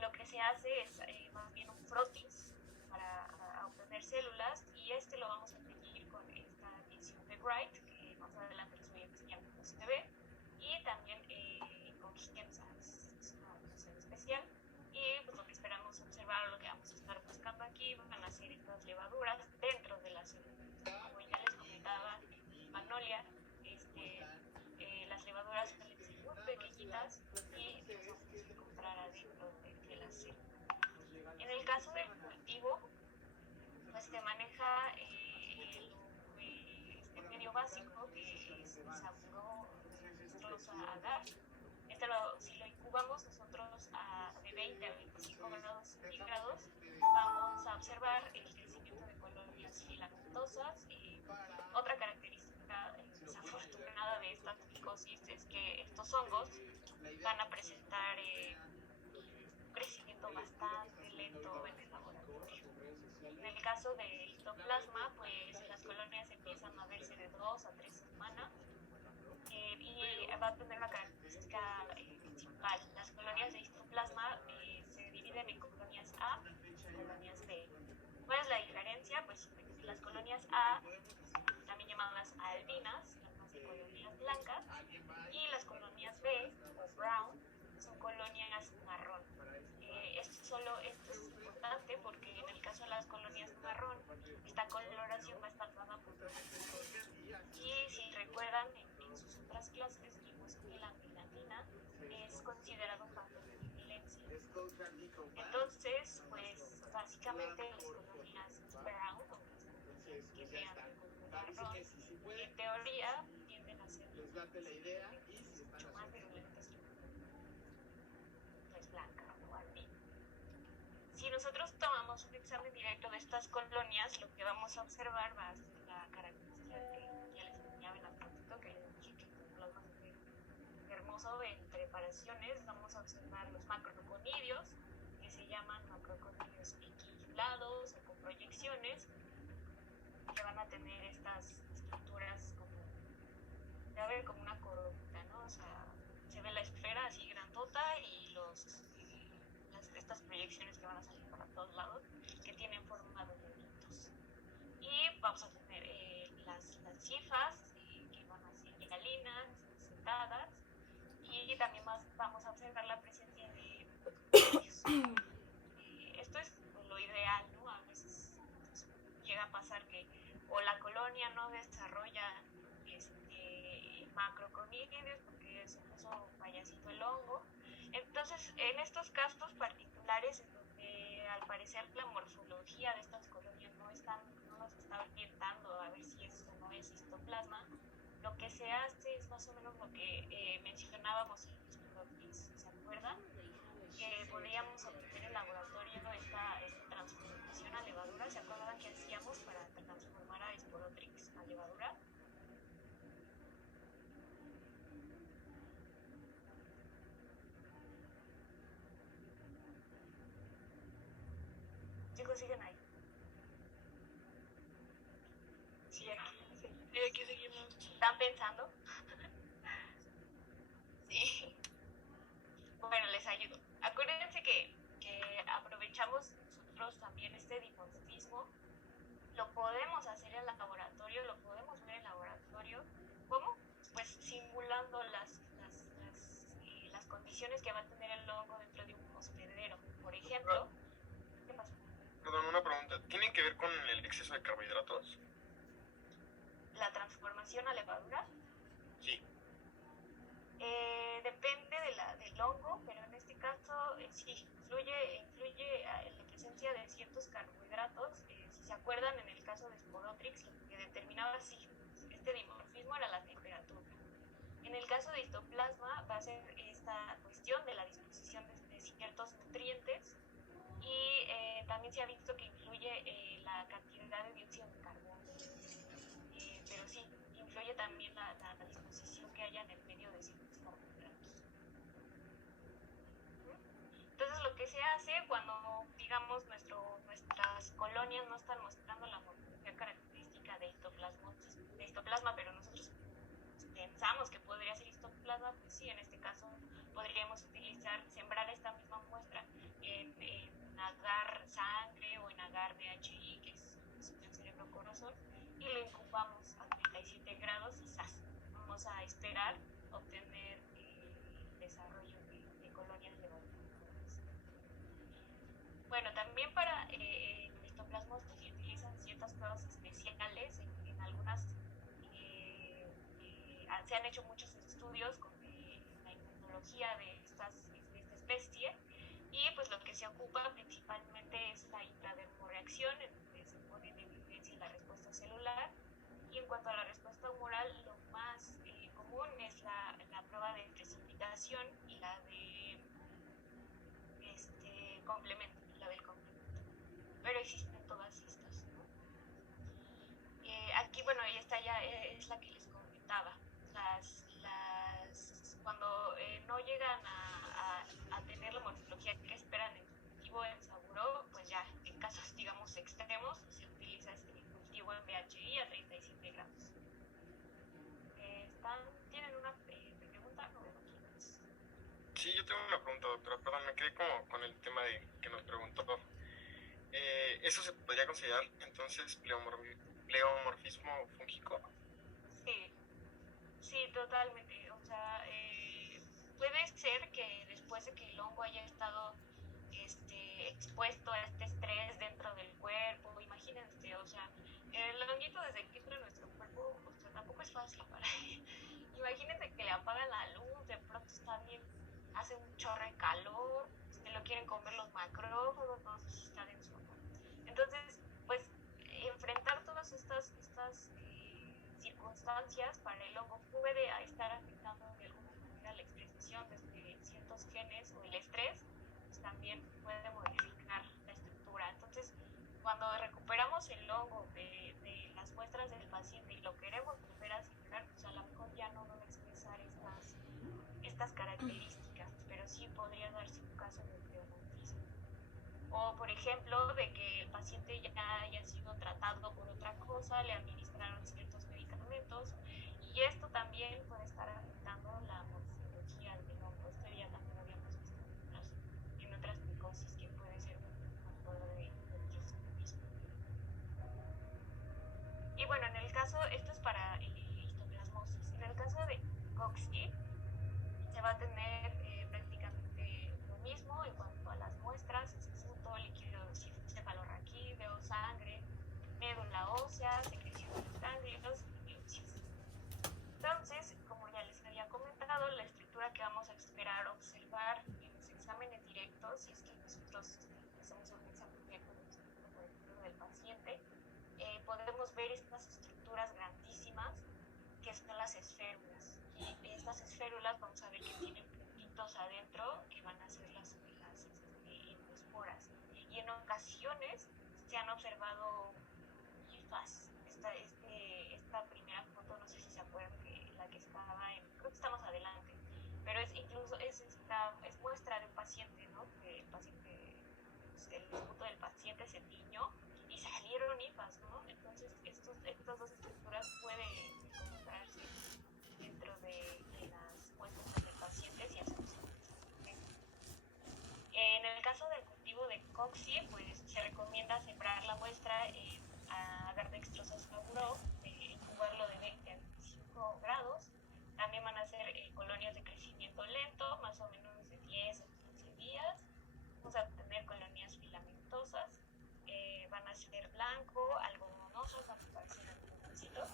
lo que se hace es más bien un frotis para obtener células, y lo vamos a teñir con esta tinción de Bright, que más adelante les voy a enseñar cómo se ve, y también con Giemsa, es una tinción especial. Y pues lo que esperamos observar, lo que vamos a estar buscando aquí, van a ser estas levaduras dentro de la célula. Como ya les comentaba Magnolia, las levaduras suelen ser muy pequeñitas y las vamos a encontrar adentro de la célula. En el caso del cultivo, pues se maneja este medio básico, que es saburo agar. Si lo incubamos nosotros de 20 a 25 grados centígrados, vamos a observar el crecimiento de colonias filamentosas. Otra característica desafortunada de esta micosis es que estos hongos van a presentar un crecimiento bastante lento en el laboratorio. En el caso de histoplasma, pues las colonias empiezan a verse de 2 a 3 semanas. Y va a tener una característica principal. Las colonias de histoplasma se dividen en colonias A y colonias B. ¿Cuál es la diferencia? Pues las colonias A, también llamadas albinas, son de colonias blancas, y las colonias B, o brown, son colonias marrón. Esto es importante porque en el caso de las colonias marrón, esta coloración va a estar dada por y si recuerdan, en sus otras clases vimos que la melatina es considerado un factor de vigilancia. Entonces, pues básicamente las colonias brown, que vean como marrón, en teoría tienden a ser mucho más violentas que pues blanca o albina. Si nosotros tomamos un examen directo de estas colonias, lo que vamos a observar va a ser la característica que ya les enseñaba en la foto, que los vamos a ver hermoso en preparaciones. Vamos a observar los macroconidios, que se llaman macroconidios equilibrados o con proyecciones, que van a tener estas estructuras como una coronita, ¿no? O sea, se ve la esfera así grandota y estas proyecciones que van a salir para todos lados, que tienen forma de deditos. Y vamos a tener las cifas, que van a ser hialinas, sentadas, y también vamos a observar la presencia de esto es lo ideal, ¿no? A veces llega a pasar que o la colonia no desarrolla macroconidios porque se puso payasito el hongo. Entonces, en estos casos particulares, en donde al parecer la morfología de estas colonias no nos está orientando a ver si es o no es histoplasma, lo que se hace es más o menos lo que mencionábamos en los Sporotrix, ¿se acuerdan? Que podíamos obtener en laboratorio esta transformación a levadura. ¿Se acuerdan qué hacíamos para transformar a Sporotrix a levadura? Chicos, siguen ahí. Sí, aquí seguimos. ¿Están pensando? Sí. Bueno, les ayudo. Acuérdense que aprovechamos nosotros también este dimorfismo. Lo podemos hacer en laboratorio, lo podemos ver en laboratorio. ¿Cómo? Pues simulando las condiciones que va a tener el hongo dentro de un hospedero. Por ejemplo, ¿qué pasa? Perdón, una pregunta. ¿Tiene que ver con el exceso de carbohidratos? ¿La transformación a levadura? Sí. Depende del hongo, pero en este caso sí, influye la presencia de ciertos carbohidratos. Si se acuerdan, en el caso de Sporotrix, lo que determinaba este dimorfismo era la temperatura. En el caso de histoplasma va a ser esta cuestión de la disposición de ciertos nutrientes, y también se ha visto que influye la cantidad de dióxido de carbono. Pero sí, influye también la disposición que haya en el medio de ciertos carbohidratos. Entonces, lo que se hace cuando, digamos, nuestras colonias no están mostrando la morfología característica de histoplasma, pero nosotros pensamos que podría ser histoplasma, pues sí, en este caso podríamos sembrar esta misma muestra en agar sangre o en agar DHI, que es el cerebro corazón, y lo incubamos a 37 grados y ¡zas! Vamos a esperar obtener el desarrollo de colonias de vacunas. Bueno, también para histoplasmos se utilizan ciertas pruebas especiales. En algunas se han hecho muchos estudios con la inmunología de esta especie, y pues lo que se ocupa principalmente es la intradermoreacción, en donde se pone en evidencia la respuesta celular. Y en cuanto a la respuesta humoral, lo más común es la prueba de precipitación y la de complemento, la del complemento. Pero existen todas estas, ¿no? Aquí, bueno, esta ya es la que les comentaba. Cuando no llegan a tener la morfología que esperan en cultivo en Saburó, pues ya en casos, digamos, extremos, se utiliza este cultivo en VHI a 37 grados. ¿Tienen una pregunta? No veo aquí más. Sí, yo tengo una pregunta, doctora. Perdón, me quedé como con el tema de que nos preguntó. ¿Eso se podría considerar entonces pleomorfismo fúngico? Sí, totalmente. O sea, puede ser que después de que el hongo haya estado expuesto a este estrés dentro del cuerpo, imagínense, o sea, el honguito desde que entra en nuestro cuerpo, o sea, tampoco es fácil para él. Imagínense que le apagan la luz, de pronto está bien, hace un chorro de calor, lo quieren comer los macrófagos, no sé si está denso, ¿no? Entonces, pues, enfrentar todas estas circunstancias para el hongo puede estar afectando de alguna manera la expresión de ciertos genes, o el estrés pues también puede modificar la estructura. Entonces, cuando recuperamos el hongo de las muestras del paciente y lo queremos volver a sembrar, pues a lo mejor ya no va a expresar estas características, pero sí podría darse un caso de pleomorfismo. O, por ejemplo, de que el paciente ya haya sido tratado por otra cosa, le administraron ciertos medicamentos, y esto también puede estar afectando la morfología del hongo. Esto ya también lo habíamos visto en otras micosis, que puede ser un factor de histoplasma. Y bueno, en el caso, esto es para histoplasmosis. En el caso de Coxi, se va a tener prácticamente lo mismo en cuanto a las muestras: esputo, líquido cefalorraquídeo, sangre, médula ósea, secreción de ganglios y biopsias. Entonces, como ya les había comentado, la estructura que vamos a esperar observar en los exámenes directos, si es que nosotros hacemos un examen directo, por ejemplo, del paciente, podemos ver estas estructuras grandísimas que son las esférulas. Y estas esférulas vamos a ver que tienen puntitos adentro que van a ser las endoesporas. Y en ocasiones se han observado hifas. Esta primera foto, no sé si se acuerdan, la que estaba creo que está más adelante, pero es muestra de un paciente, ¿no? El paciente, el esputo del paciente se tiñó y salieron hifas, ¿no? Entonces, estas dos estructuras pueden encontrarse dentro de las muestras del paciente si hacemos un examen. En el caso del cultivo de Coxi, pues se recomienda sembrar la muestra en agar dextrosa Saburó, incubarlo de 20 a 25 grados. También van a ser colonias de crecimiento lento, más o menos de 10 a 15 días. Vamos a tener colonias filamentosas, van a ser blanco, algodonosas, van a parecer algodoncitos.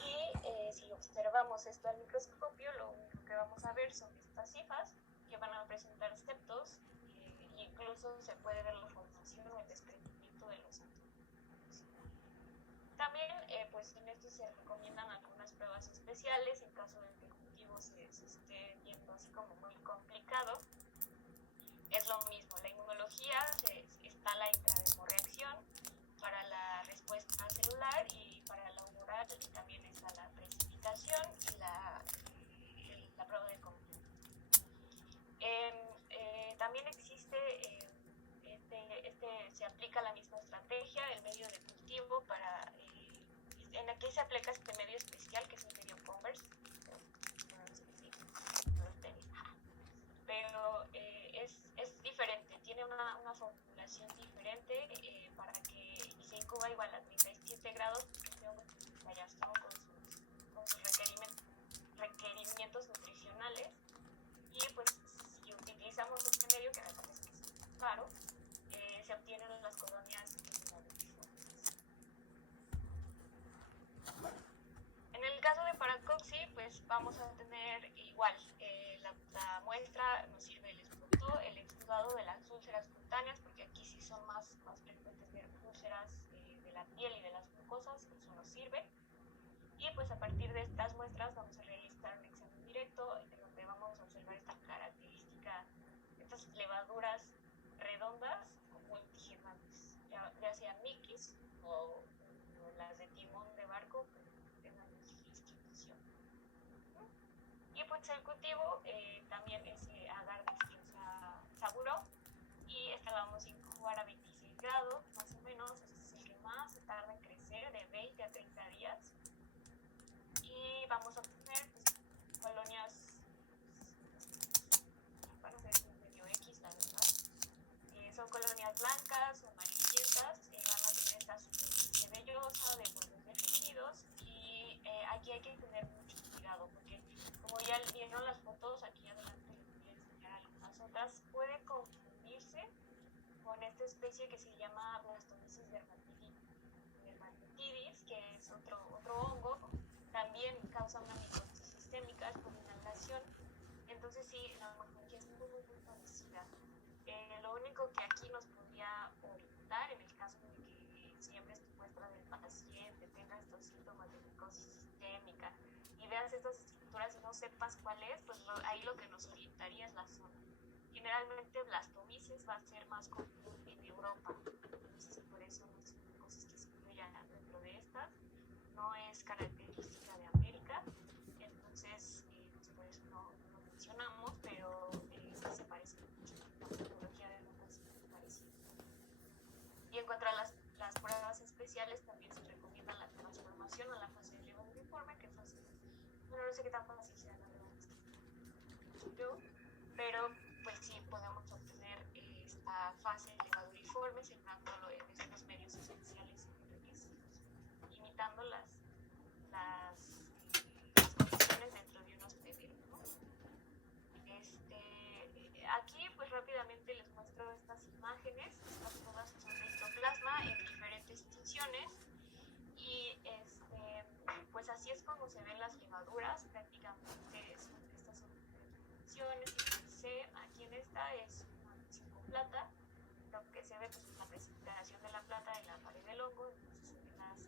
Y si observamos esto al microscopio, lo único que vamos a ver son estas hifas que van a presentar septos, e incluso se puede ver la formación o el desprendimiento de los átomos. También, pues en esto se recomiendan algunas pruebas especiales en caso de que el cultivo se esté viendo así como muy complicado. Es lo mismo, la inmunología, está la intradermoreacción para la respuesta celular, y para la humoral también está la precipitación y la prueba de complemento. También existe, se aplica la misma estrategia, el medio de cultivo en aquí se aplica este medio especial que es el medio Converse, una formulación diferente para que se incuba igual a 37 grados, porque este hongo vaya todo con sus requerimientos nutricionales. Y pues si utilizamos este medio, que me parece que es claro, se obtienen las colonias laboratoriformes. En el caso de Paracoxi, pues vamos a tener igual, la muestra nos sirve el exudado de las úlceras cutáneas, porque aquí sí son más frecuentes ver úlceras de la piel y de las mucosas, eso nos sirve. Y pues a partir de estas muestras vamos a realizar un examen directo en donde vamos a observar esta característica, estas levaduras redondas o multigemantes, ya sean miquis o las de timón de barco que tengan distribución. Y pues el cultivo también es agar dextrosa saburo, y esta la vamos a incubar a 26 grados más o menos. Este es el que más se tarda en crecer, de 20 a 30 días. Y vamos a obtener pues, colonias, para ser medio X, la verdad. Son colonias blancas o amarillentas, van a tener esta superficie vellosa de bordes definidos, y aquí hay que tener mucho cuidado porque, como ya vieron las fotos, aquí adelante les voy a enseñar algunas otras, puede confundirse con esta especie que se llama Blastomyces dermatitidis, que es otro hongo. También causa una micosis sistémica por inhalación. Entonces sí, la morfología es muy parecida. Lo único que aquí nos podría orientar, en el caso de que siempre tu muestra del paciente tenga estos síntomas de micosis sistémica y veas estas estructuras y no sepas cuál es, pues ahí lo que nos orientaría es la zona. Generalmente Blastomyces va a ser más común en Europa, entonces por eso no son cosas que se incluyan dentro de estas. No es característica de América, entonces pues por eso no lo mencionamos, pero sí se parece mucho, la morfología de los pacientes parecida. Y en cuanto a las pruebas especiales, también se recomienda la transformación a la fase de levaduriforme, que fase, bueno, no sé qué tan fácil sea la verdad, pero pues sí podemos obtener esta fase de levaduriforme sembrándolo en estos medios esenciales enriquecidos, imitando las condiciones dentro de un hospedero, ¿no? Aquí pues rápidamente les muestro estas imágenes. Estas todas son de histoplasma en diferentes tinciones, y pues así es como se ven las levaduras. Prácticamente estas son tinciones. Aquí en esta es una tinción con plata. Lo que se ve pues es la precipitación de la plata en la pared del hongo, entonces se ven las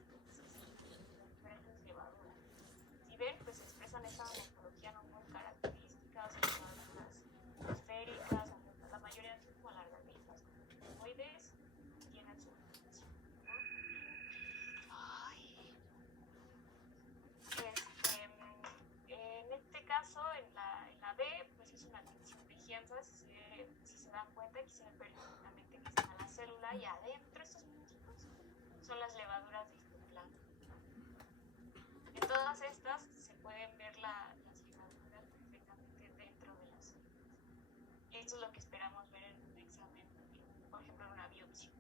diferentes levaduras. Si ven, pues expresan esta morfología no muy característica, o sea, levaduras esféricas, la mayoría son como alargaditas, como ovoides, tienen su función, ¿no? En este caso, en la B, pues es una tinción de Giemsa. Si se dan cuenta, aquí se ve perfectamente que está la célula, y adentro estos puntitos son las levaduras de histoplasma. En todas estas se pueden ver las levaduras perfectamente dentro de las células. Esto es lo que esperamos ver en un examen, por ejemplo en una biopsia.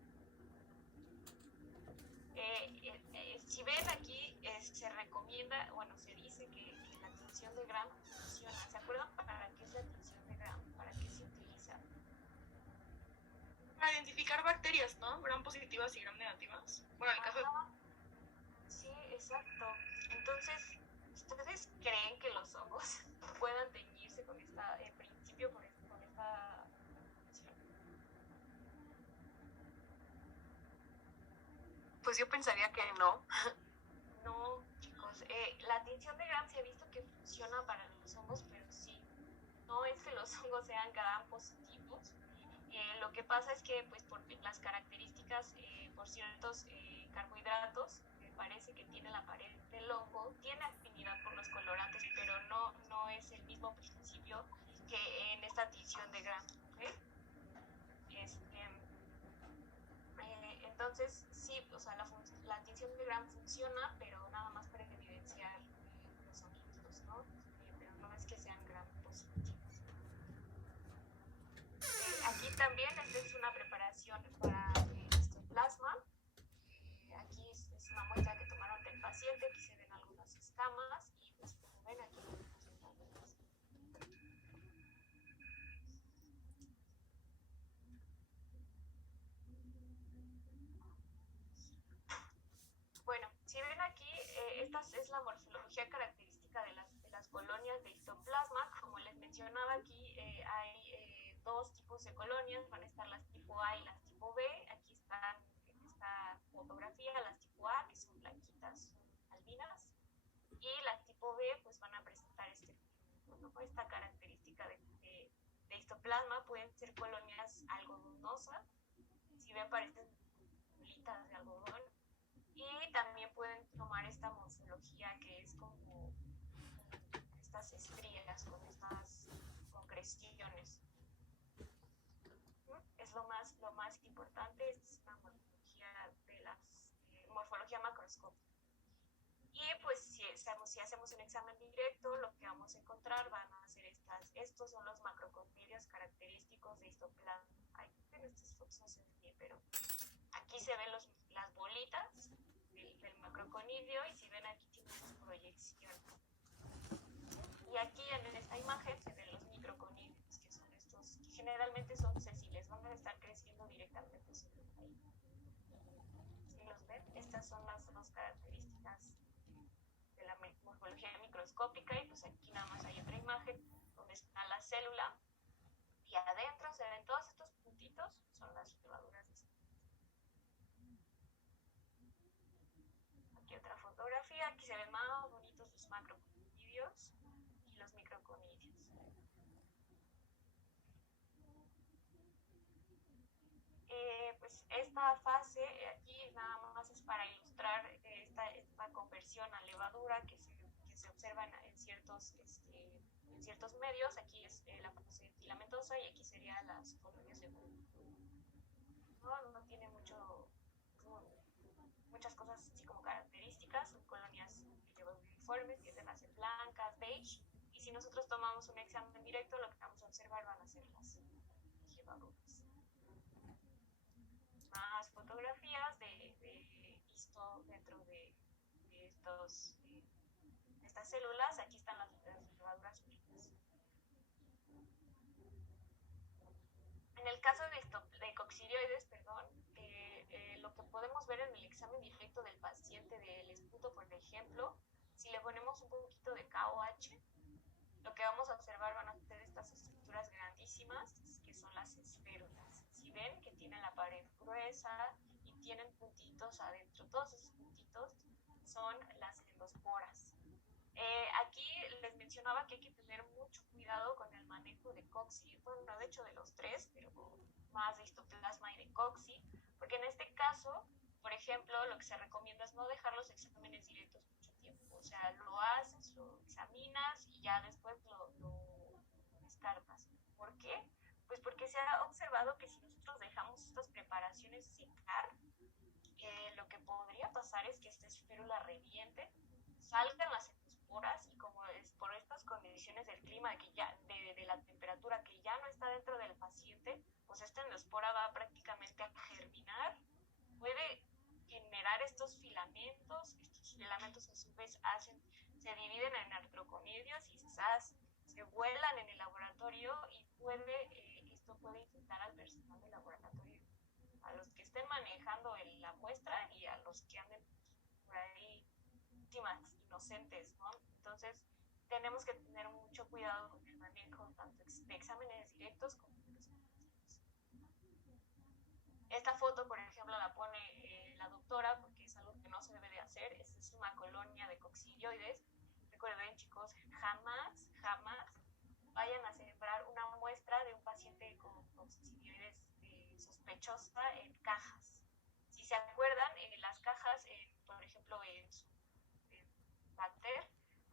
Si ven aquí, se recomienda, bueno, se dice que la tinción de Gram funciona. ¿Se acuerdan para qué es la tinción de Gram? ¿Para qué se utiliza? Para identificar bacterias, ¿no? Gram positivas y Gram negativas. Bueno, en el caso de... Sí, exacto. Entonces, ¿ustedes creen que los hongos puedan teñirse con esta, en principio, con esta tinción? Pues yo pensaría que no. No, chicos. La tinción de Gram se ha visto que funciona para los hongos, pero sí, no es que los hongos sean Gram positivos. Lo que pasa es que, pues, por las características, por ciertos carbohidratos, me parece que tiene la pared del hongo, tiene afinidad por los colorantes, pero no es el mismo principio que en esta tinción de Gram, ¿okay? Entonces, sí, o sea, la tinción de Gram funciona, pero nada más para evidenciar los honguitos, ¿no? Pero no es que sean Gram positivos. Aquí también esta es una preparación para histoplasma. Aquí es una muestra que tomaron del paciente, aquí se ven algunas escamas y pues como ven aquí bueno, si ven aquí, esta es la morfología característica de las colonias de histoplasma. Como les mencionaba, aquí hay dos tipos de colonias, van a estar las tipo A y las tipo B. Aquí están en esta fotografía las tipo A, que son blanquitas, albinas, y las tipo B pues van a presentar esta característica de histoplasma. Pueden ser colonias algodonosas, si ven parecen bolitas de algodón, y también pueden tomar esta morfología que es como estas estrías con estas concreciones. Es lo más importante. Esta es una morfología de morfología macroscópica. Y pues si hacemos un examen directo, lo que vamos a encontrar van a ser estos son los macrocondrios característicos de histoplasma. En estas fotos no se ven bien, pero aquí se ven las bolitas del macroconidio, y si ven aquí tenemos proyección. Y aquí en esta imagen se ven los microconidios, que son estos, que generalmente son sesiles, van a estar creciendo directamente sobre ahí. ¿Sí los ven? Estas son las dos características de la morfología microscópica, y pues aquí nada más hay otra imagen donde está la célula, y adentro se ven todos estos puntitos, son las levaduras de aquí otra fotografía, aquí se ven más bonitos los macroconidios y los microconidios. Pues esta fase aquí nada más es para ilustrar esta conversión a levadura que se observa en ciertos medios. Aquí es la fase filamentosa y aquí serían las colonias de no tiene muchas cosas así como características, son colonias uniformes, tienden a ser blancas, beige, y si nosotros tomamos un examen directo, lo que vamos a observar van a ser las levaduras. Más fotografías de histo dentro de estas células. Aquí están las levaduras únicas. En el caso de coccidioides, lo que podemos ver en el examen directo del paciente del esputo, por ejemplo, si le ponemos un poquito de KOH, lo que vamos a observar van a ser estas estructuras grandísimas, que son las esférulas. Si ven que tienen la pared gruesa y tienen puntitos adentro, todos esos puntitos son las endosporas. Aquí les mencionaba que hay que tener mucho cuidado con el manejo de cocci, bueno, de hecho de los tres, pero más de histoplasma y de cocci, porque en este caso, por ejemplo, lo que se recomienda es no dejar los exámenes directos mucho tiempo. O sea, lo haces, lo examinas y ya después lo descartas. ¿Por qué? Pues porque se ha observado que si nosotros dejamos estas preparaciones secar, lo que podría pasar es que esta esférula reviente, salgan las endosporas, y como es por estas condiciones del clima, que ya de la temperatura que ya no está dentro del paciente, pues esta endospora va prácticamente a germinar, puede generar estos filamentos a su vez se dividen en artroconidios y se vuelan en el laboratorio, y esto puede infectar al personal del laboratorio, a los que estén manejando la muestra y a los que anden por ahí víctimas inocentes, ¿no? Entonces tenemos que tener mucho cuidado con el manejo tanto de exámenes directos como de los negativos. Esta foto, por ejemplo, la pone la doctora porque es algo que no se debe de hacer. Esta es una colonia de coccidioides. Recuerden, chicos, jamás vayan a sembrar una muestra de un paciente con coccidioides sospechosa en cajas. Si se acuerdan, las cajas, por ejemplo, en Bacter,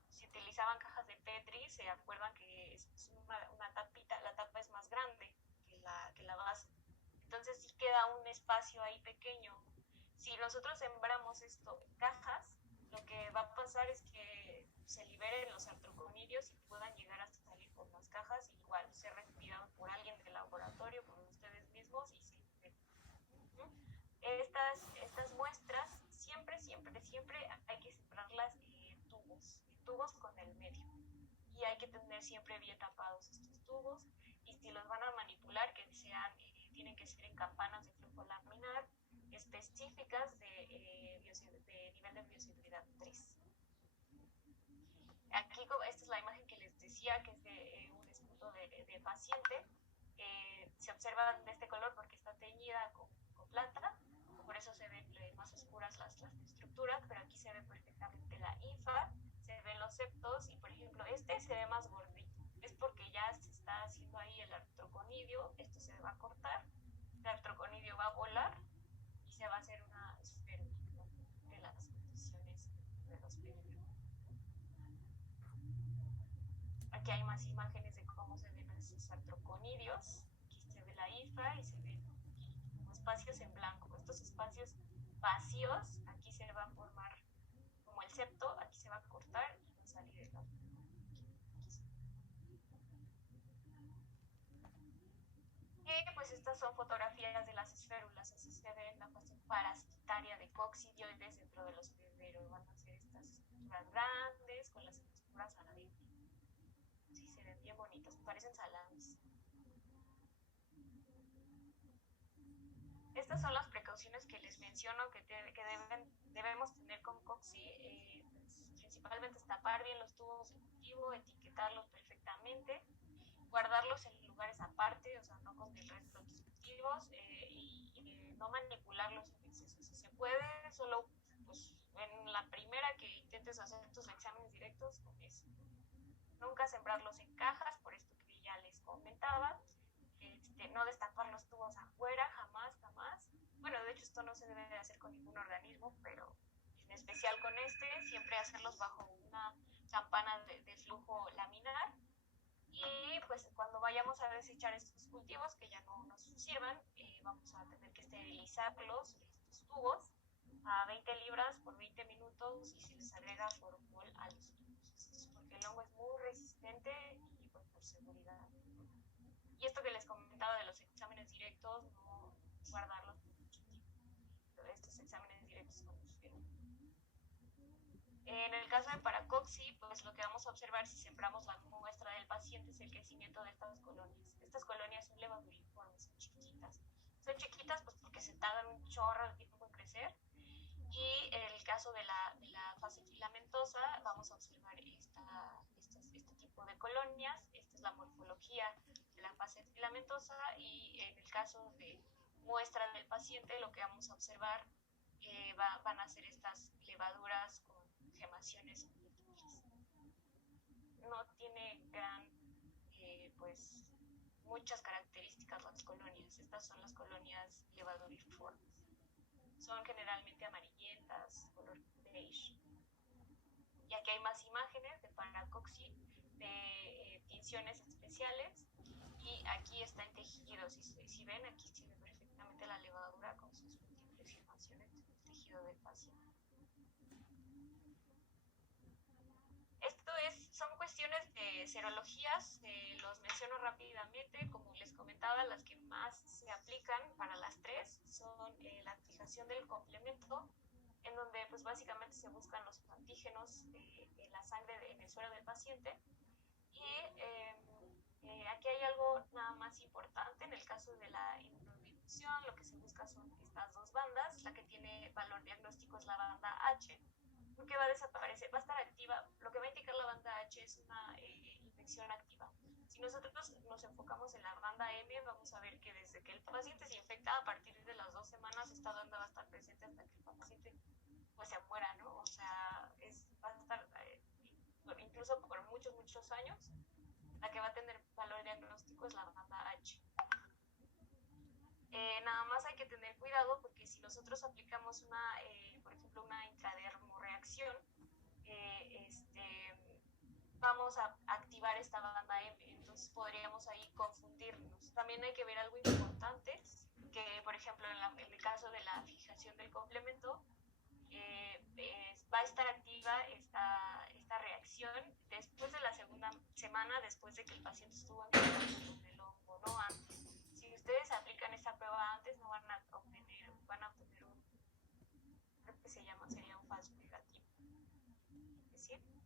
si utilizaban cajas de Petri, se acuerdan que es una tapita, la tapa es más grande que la base. Entonces sí queda un espacio ahí pequeño. Si nosotros sembramos esto en cajas, lo que va a pasar es que se liberen los artroconidios y puedan llegar a salir por las cajas, y igual ser respirados por alguien del laboratorio, por ustedes siempre hay que sembrarlas en tubos con el medio. Y hay que tener siempre bien tapados estos tubos. Y si los van a manipular, que sean, tienen que ser en campanas de flujo laminar específicas de nivel de bioseguridad 3. Aquí, esta es la imagen que les decía, que es de un escudo de paciente. Se observa de este color porque está teñida con plata, por eso se ven más oscuras las estructuras, pero aquí se ve perfectamente la linfa, se ven los septos y, por ejemplo, este se ve más gordito. Es porque ya se está haciendo ahí el artroconidio, esto se va a cortar, el artroconidio va a volar y se va a hacer una esfera de las condiciones de los pedidos. Aquí hay más imágenes de cómo se ven esos artroconidios. Aquí se ve la IFA y se ven como espacios en blanco. Estos espacios vacíos, aquí se va a formar como el septo, aquí se va a cortar y va a salir el otro. Y pues estas son fotografías de las esférulas, así se ve en la fase parasitaria de coccidioides dentro de los pederos. Van a ser estas estructuras grandes con las estructuras adentro. Sí, se ven bien bonitas, parecen salamis. Estas son las precauciones que les menciono que debemos tener con cocci. Pues, principalmente es tapar bien los tubos de cultivo, etiquetarlos perfectamente, guardarlos en lugares aparte, o sea, no con el resto de los cultivos, y no manipularlos en exceso. Si se puede, solo pues, en la primera que intentes hacer tus exámenes directos, con eso. Nunca sembrarlos en cajas, por esto que ya les comentaba. No destapar los tubos afuera, jamás. Bueno, de hecho esto no se debe de hacer con ningún organismo, pero en especial con siempre hacerlos bajo una campana de flujo laminar. Y pues cuando vayamos a desechar estos cultivos que ya no nos sirvan, vamos a tener que esterilizarlos, estos tubos, a 20 libras por 20 minutos y se les agrega formol a los tubos. Porque el hongo es muy resistente y pues por seguridad. Y esto que les comentaba de los exámenes directos, no guardarlos por mucho tiempo. Estos exámenes directos con usted. En el caso de Paracocci, pues lo que vamos a observar si sembramos la muestra del paciente es el crecimiento de estas colonias. Estas colonias son levaduriformes, son chiquitas. Son chiquitas pues porque se tardan un chorro de tiempo en crecer. Y en el caso de la fase filamentosa, vamos a observar este tipo de colonias. Esta es la morfología de la fase filamentosa y en el caso de muestra del paciente, lo que vamos a observar van a ser estas levaduras con gemaciones múltiples. No tiene pues muchas características las colonias. Estas son las colonias levaduriformes. Son generalmente amarillentas, color beige. Y aquí hay más imágenes de Paracocci, de tinciones especiales. Y aquí está el tejido. Si ven, aquí se ve perfectamente la levadura con sus múltiples gemaciones del tejido del paciente. Son cuestiones de serologías, los menciono rápidamente. Como les comentaba, las que más se aplican para las tres son la fijación del complemento, en donde pues básicamente se buscan los antígenos en la sangre, en el suero del paciente. Y aquí hay algo nada más importante. En el caso de la inmunodifusión, lo que se busca son estas dos bandas. La que tiene valor diagnóstico es la banda H, porque va a desaparecer, va a estar activa. Lo que va a indicar la banda H es una infección activa. Si nosotros nos enfocamos en la banda M, vamos a ver que desde que el paciente se infecta, a partir de las 2 semanas, esta banda va a estar presente hasta que el paciente pues se muera, ¿no? O sea, va a estar incluso por muchos años. La que va a tener valor diagnóstico es la banda H. Nada más hay que tener cuidado porque si nosotros aplicamos por ejemplo, una intradermoreacción, vamos a activar esta banda M, entonces podríamos ahí confundirnos. También hay que ver algo importante, que por ejemplo en el caso de la fijación del complemento, va a estar activa esta reacción después de la segunda semana, después de que el paciente estuvo en el hongo, no antes. Si ustedes aplican esta prueba antes, no van a obtener creo que sería un falso decir.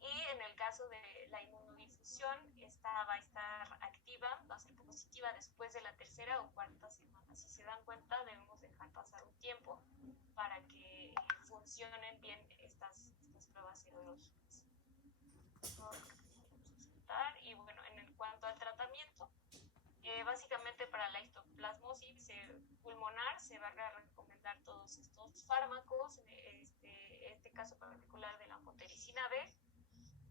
Y en el caso de la inmunodifusión, esta va a estar activa, va a ser positiva después de la tercera o cuarta semana. Si se dan cuenta, debemos dejar pasar un tiempo para que funcionen bien estas pruebas serológicas. Y bueno, en cuanto al tratamiento, básicamente para la histoplasmosis pulmonar se van a recomendar todos estos fármacos. En este caso particular de la anfotericina B,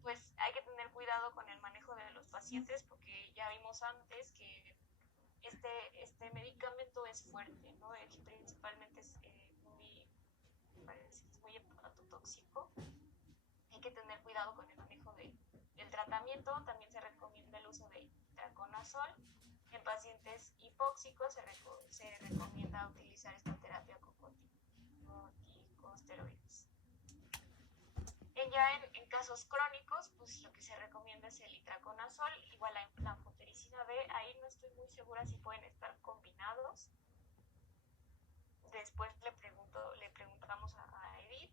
pues hay que tener cuidado con el manejo de los pacientes porque ya vimos antes que este medicamento es fuerte, ¿no? Principalmente es muy hepatotóxico. Hay que tener cuidado con el manejo del tratamiento. También se recomienda el uso de itraconazol. En pacientes hipóxicos se recomienda utilizar esta terapia con corticosteroides. Ya en casos crónicos, pues lo que se recomienda es el itraconazol, igual la anfotericina B. Ahí no estoy muy segura si pueden estar combinados. Después le preguntamos a Edith.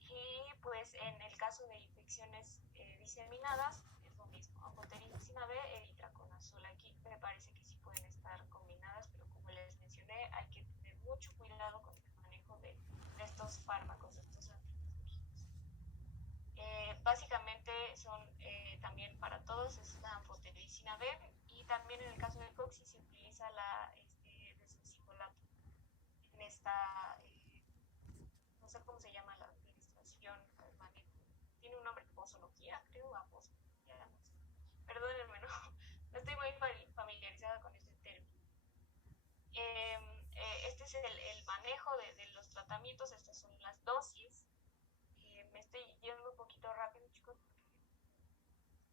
Y pues en el caso de infecciones diseminadas es lo mismo, anfotericina B e itraconazol. Aquí me parece que sí pueden estar combinadas, pero como les mencioné, hay que tener mucho cuidado con el manejo de estos fármacos, de estos antibióticos. Básicamente son también para todos, es la anfotericina B, y también en el caso del coxis se utiliza la desoxicolato. En esta, no sé cómo se llama la administración, manejo. Tiene un nombre, posoloquía, creo, posoloquía, no sé. Perdónenme, no estoy muy familiarizada con este término. Este es el manejo de los tratamientos, estas son las dosis. Me estoy yendo un poquito rápido, chicos, porque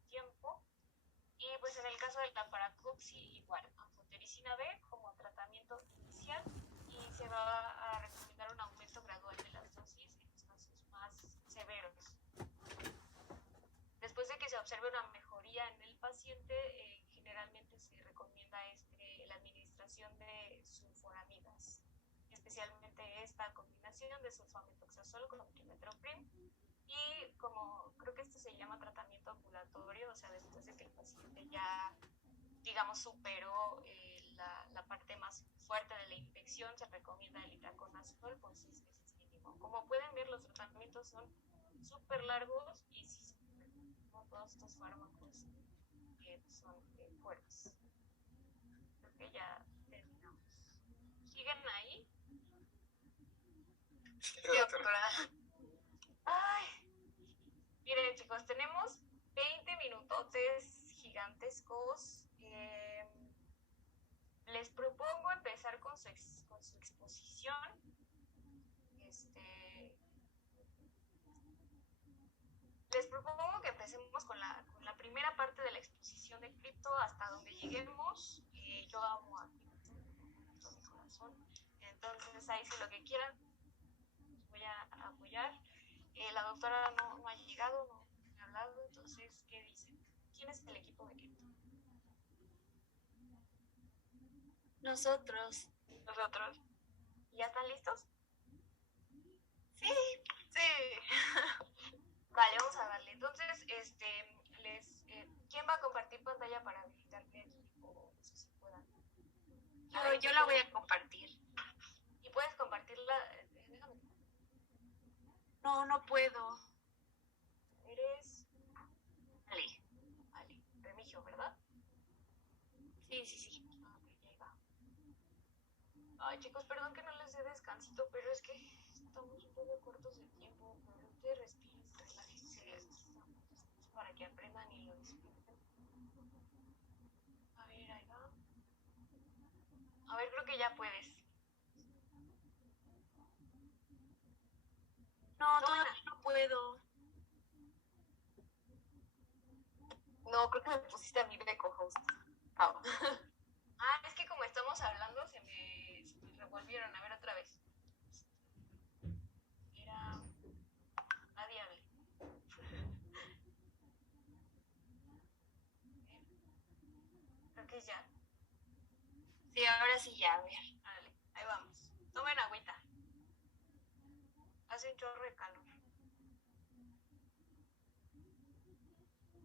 tiempo. Y pues en el caso de la paracoxi, igual, anfotericina B como tratamiento inicial, y se va a recomendar un aumento gradual de las dosis en los casos más severos. Después de que se observe una mejoría en el paciente, generalmente se recomienda la administración de sulforamidas, especialmente esta combinación de sulfamethoxazol con trimethoprim. Y como creo que esto se llama tratamiento ambulatorio, o sea, después de que el paciente ya, digamos, superó la parte más fuerte de la infección, se recomienda el itraconazol por 6 meses mínimo. Como pueden ver, los tratamientos son súper largos y sí, como todos estos fármacos son fuertes. Creo que ya terminamos. ¿Siguen ahí? Sí, doctora. Ay, miren, chicos, tenemos 20 minutotes gigantescos. Les propongo empezar con su exposición. Les propongo que empecemos con la primera parte de la exposición de cripto hasta donde lleguemos. Yo amo a cripto con todo mi corazón. Entonces, ahí si lo que quieran, los voy a apoyar. La doctora no ha llegado, no me ha hablado, entonces, ¿qué dicen? ¿Quién es el equipo de cripto? Nosotros. ¿Ya están listos? Sí. Vale, vamos a darle. Entonces, ¿quién va a compartir pantalla para habilitarme aquí? O no sé si puedan. Yo la voy a compartir. ¿Y puedes compartirla? Déjame. No puedo. Eres Vale. Remigio, ¿verdad? Sí. Ok, ya iba. Ay, chicos, perdón que no les dé descansito, pero es que estamos un poco cortos de tiempo. Pero ustedes respiren, relájense, para que aprendan y lo disfruten. A ver, ahí va. A ver, creo que ya puedes. No, todavía no puedo. No, creo que me pusiste a mí de co-host. Es que como estamos hablando, se me revolvieron. A ver, otra vez. Era radiable. Creo que ya. Sí, ahora sí ya, a ver. Vale, ahí vamos. Tomen agüita. Hace un chorro de calor.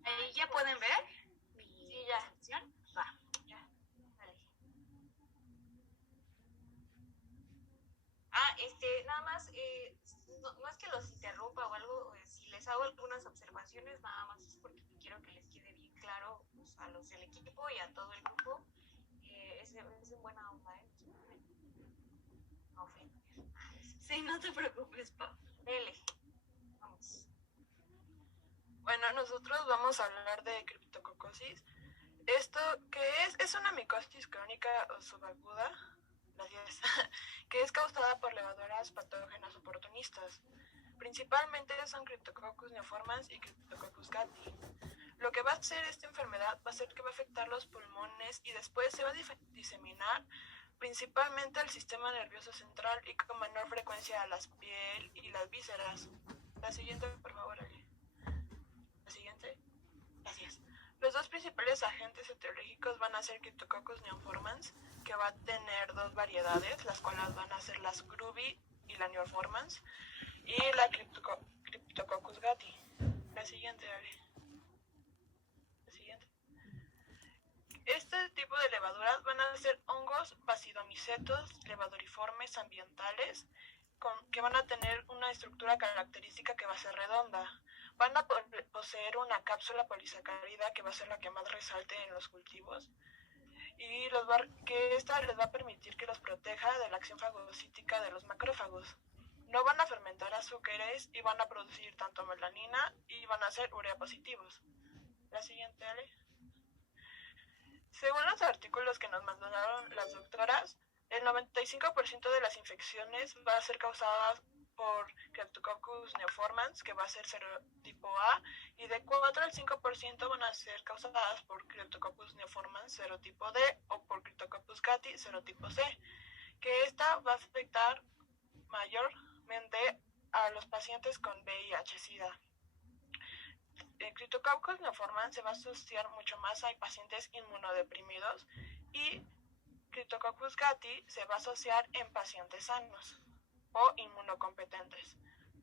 Ahí ya pueden ver mi presentación. Va. Dale. Nada más, no es que los interrumpa o algo, si les hago algunas observaciones, nada más es porque quiero que les quede bien claro, pues, a los del equipo y a todo el grupo. Es en buena onda, no ofender. Sí, no te preocupes, Pa. Dele, vamos. Bueno, nosotros vamos a hablar de criptococosis. ¿Esto qué es? Es una micosis crónica o subaguda, gracias, que es causada por levaduras patógenas oportunistas. Principalmente son Cryptococcus neoformans y Cryptococcus gattii. Lo que va a hacer esta enfermedad va a ser que va a afectar los pulmones y después se va a diseminar principalmente al sistema nervioso central y con menor frecuencia a la piel y las vísceras. La siguiente, por favor, Ali. La siguiente. Gracias. Los dos principales agentes etiológicos van a ser Cryptococcus neoformans, que va a tener dos variedades, las cuales van a ser las Grubby y la neoformans, y la Cryptococcus gattii. La siguiente, Ale. La siguiente. Este tipo de levaduras van a ser hongos basidomicetos levaduriformes ambientales que van a tener una estructura característica que va a ser redonda. Van a poseer una cápsula polisacárida que va a ser la que más resalte en los cultivos y que esta les va a permitir que los proteja de la acción fagocítica de los macrófagos. No van a fermentar azúcares y van a producir tanto melanina y van a ser urea positivos. La siguiente, Ale. Según los artículos que nos mandaron las doctoras, el 95% de las infecciones va a ser causadas por Cryptococcus neoformans, que va a ser serotipo A, y de 4 al 5% van a ser causadas por Cryptococcus neoformans serotipo D o por Cryptococcus gattii serotipo C, que esta va a afectar mayormente a los pacientes con VIH-Sida. El Cryptococcus neoformans se va a asociar mucho más a pacientes inmunodeprimidos y Cryptococcus gattii se va a asociar en pacientes sanos o inmunocompetentes.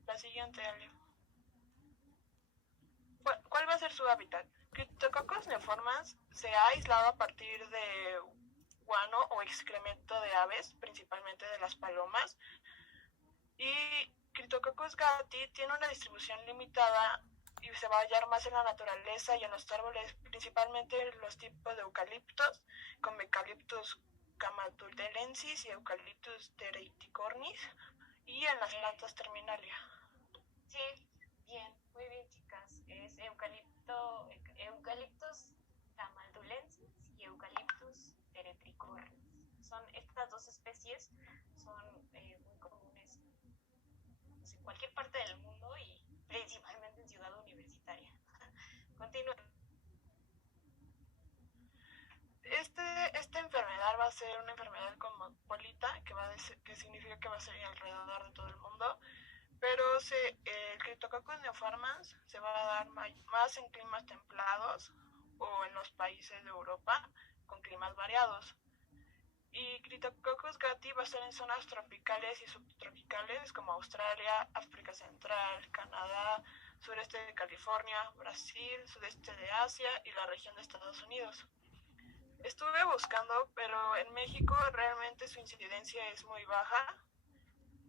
La siguiente, Ale. ¿Cuál va a ser su hábitat? Cryptococcus neoformans se ha aislado a partir de guano o excremento de aves, principalmente de las palomas, y Cryptococcus gattii tiene una distribución limitada y se va a hallar más en la naturaleza y en los árboles, principalmente los tipos de eucaliptos, como Eucalyptus camaldulensis y Eucalyptus tereticornis, y en las plantas terminalia. Sí, bien, muy bien, chicas. Es Eucalyptus camaldulensis y Eucalyptus tereticornis. Son estas dos especies, son muy comunes en cualquier parte del mundo y principalmente en Ciudad Universitaria. Continúa. Esta enfermedad va a ser una enfermedad cosmopolita, que significa que va a ser alrededor de todo el mundo, pero el Cryptococcus neoformans se va a dar más en climas templados o en los países de Europa con climas variados. Y Cryptococcus gattii va a estar en zonas tropicales y subtropicales como Australia, África Central, Canadá, sureste de California, Brasil, sudeste de Asia y la región de Estados Unidos. Estuve buscando, pero en México realmente su incidencia es muy baja.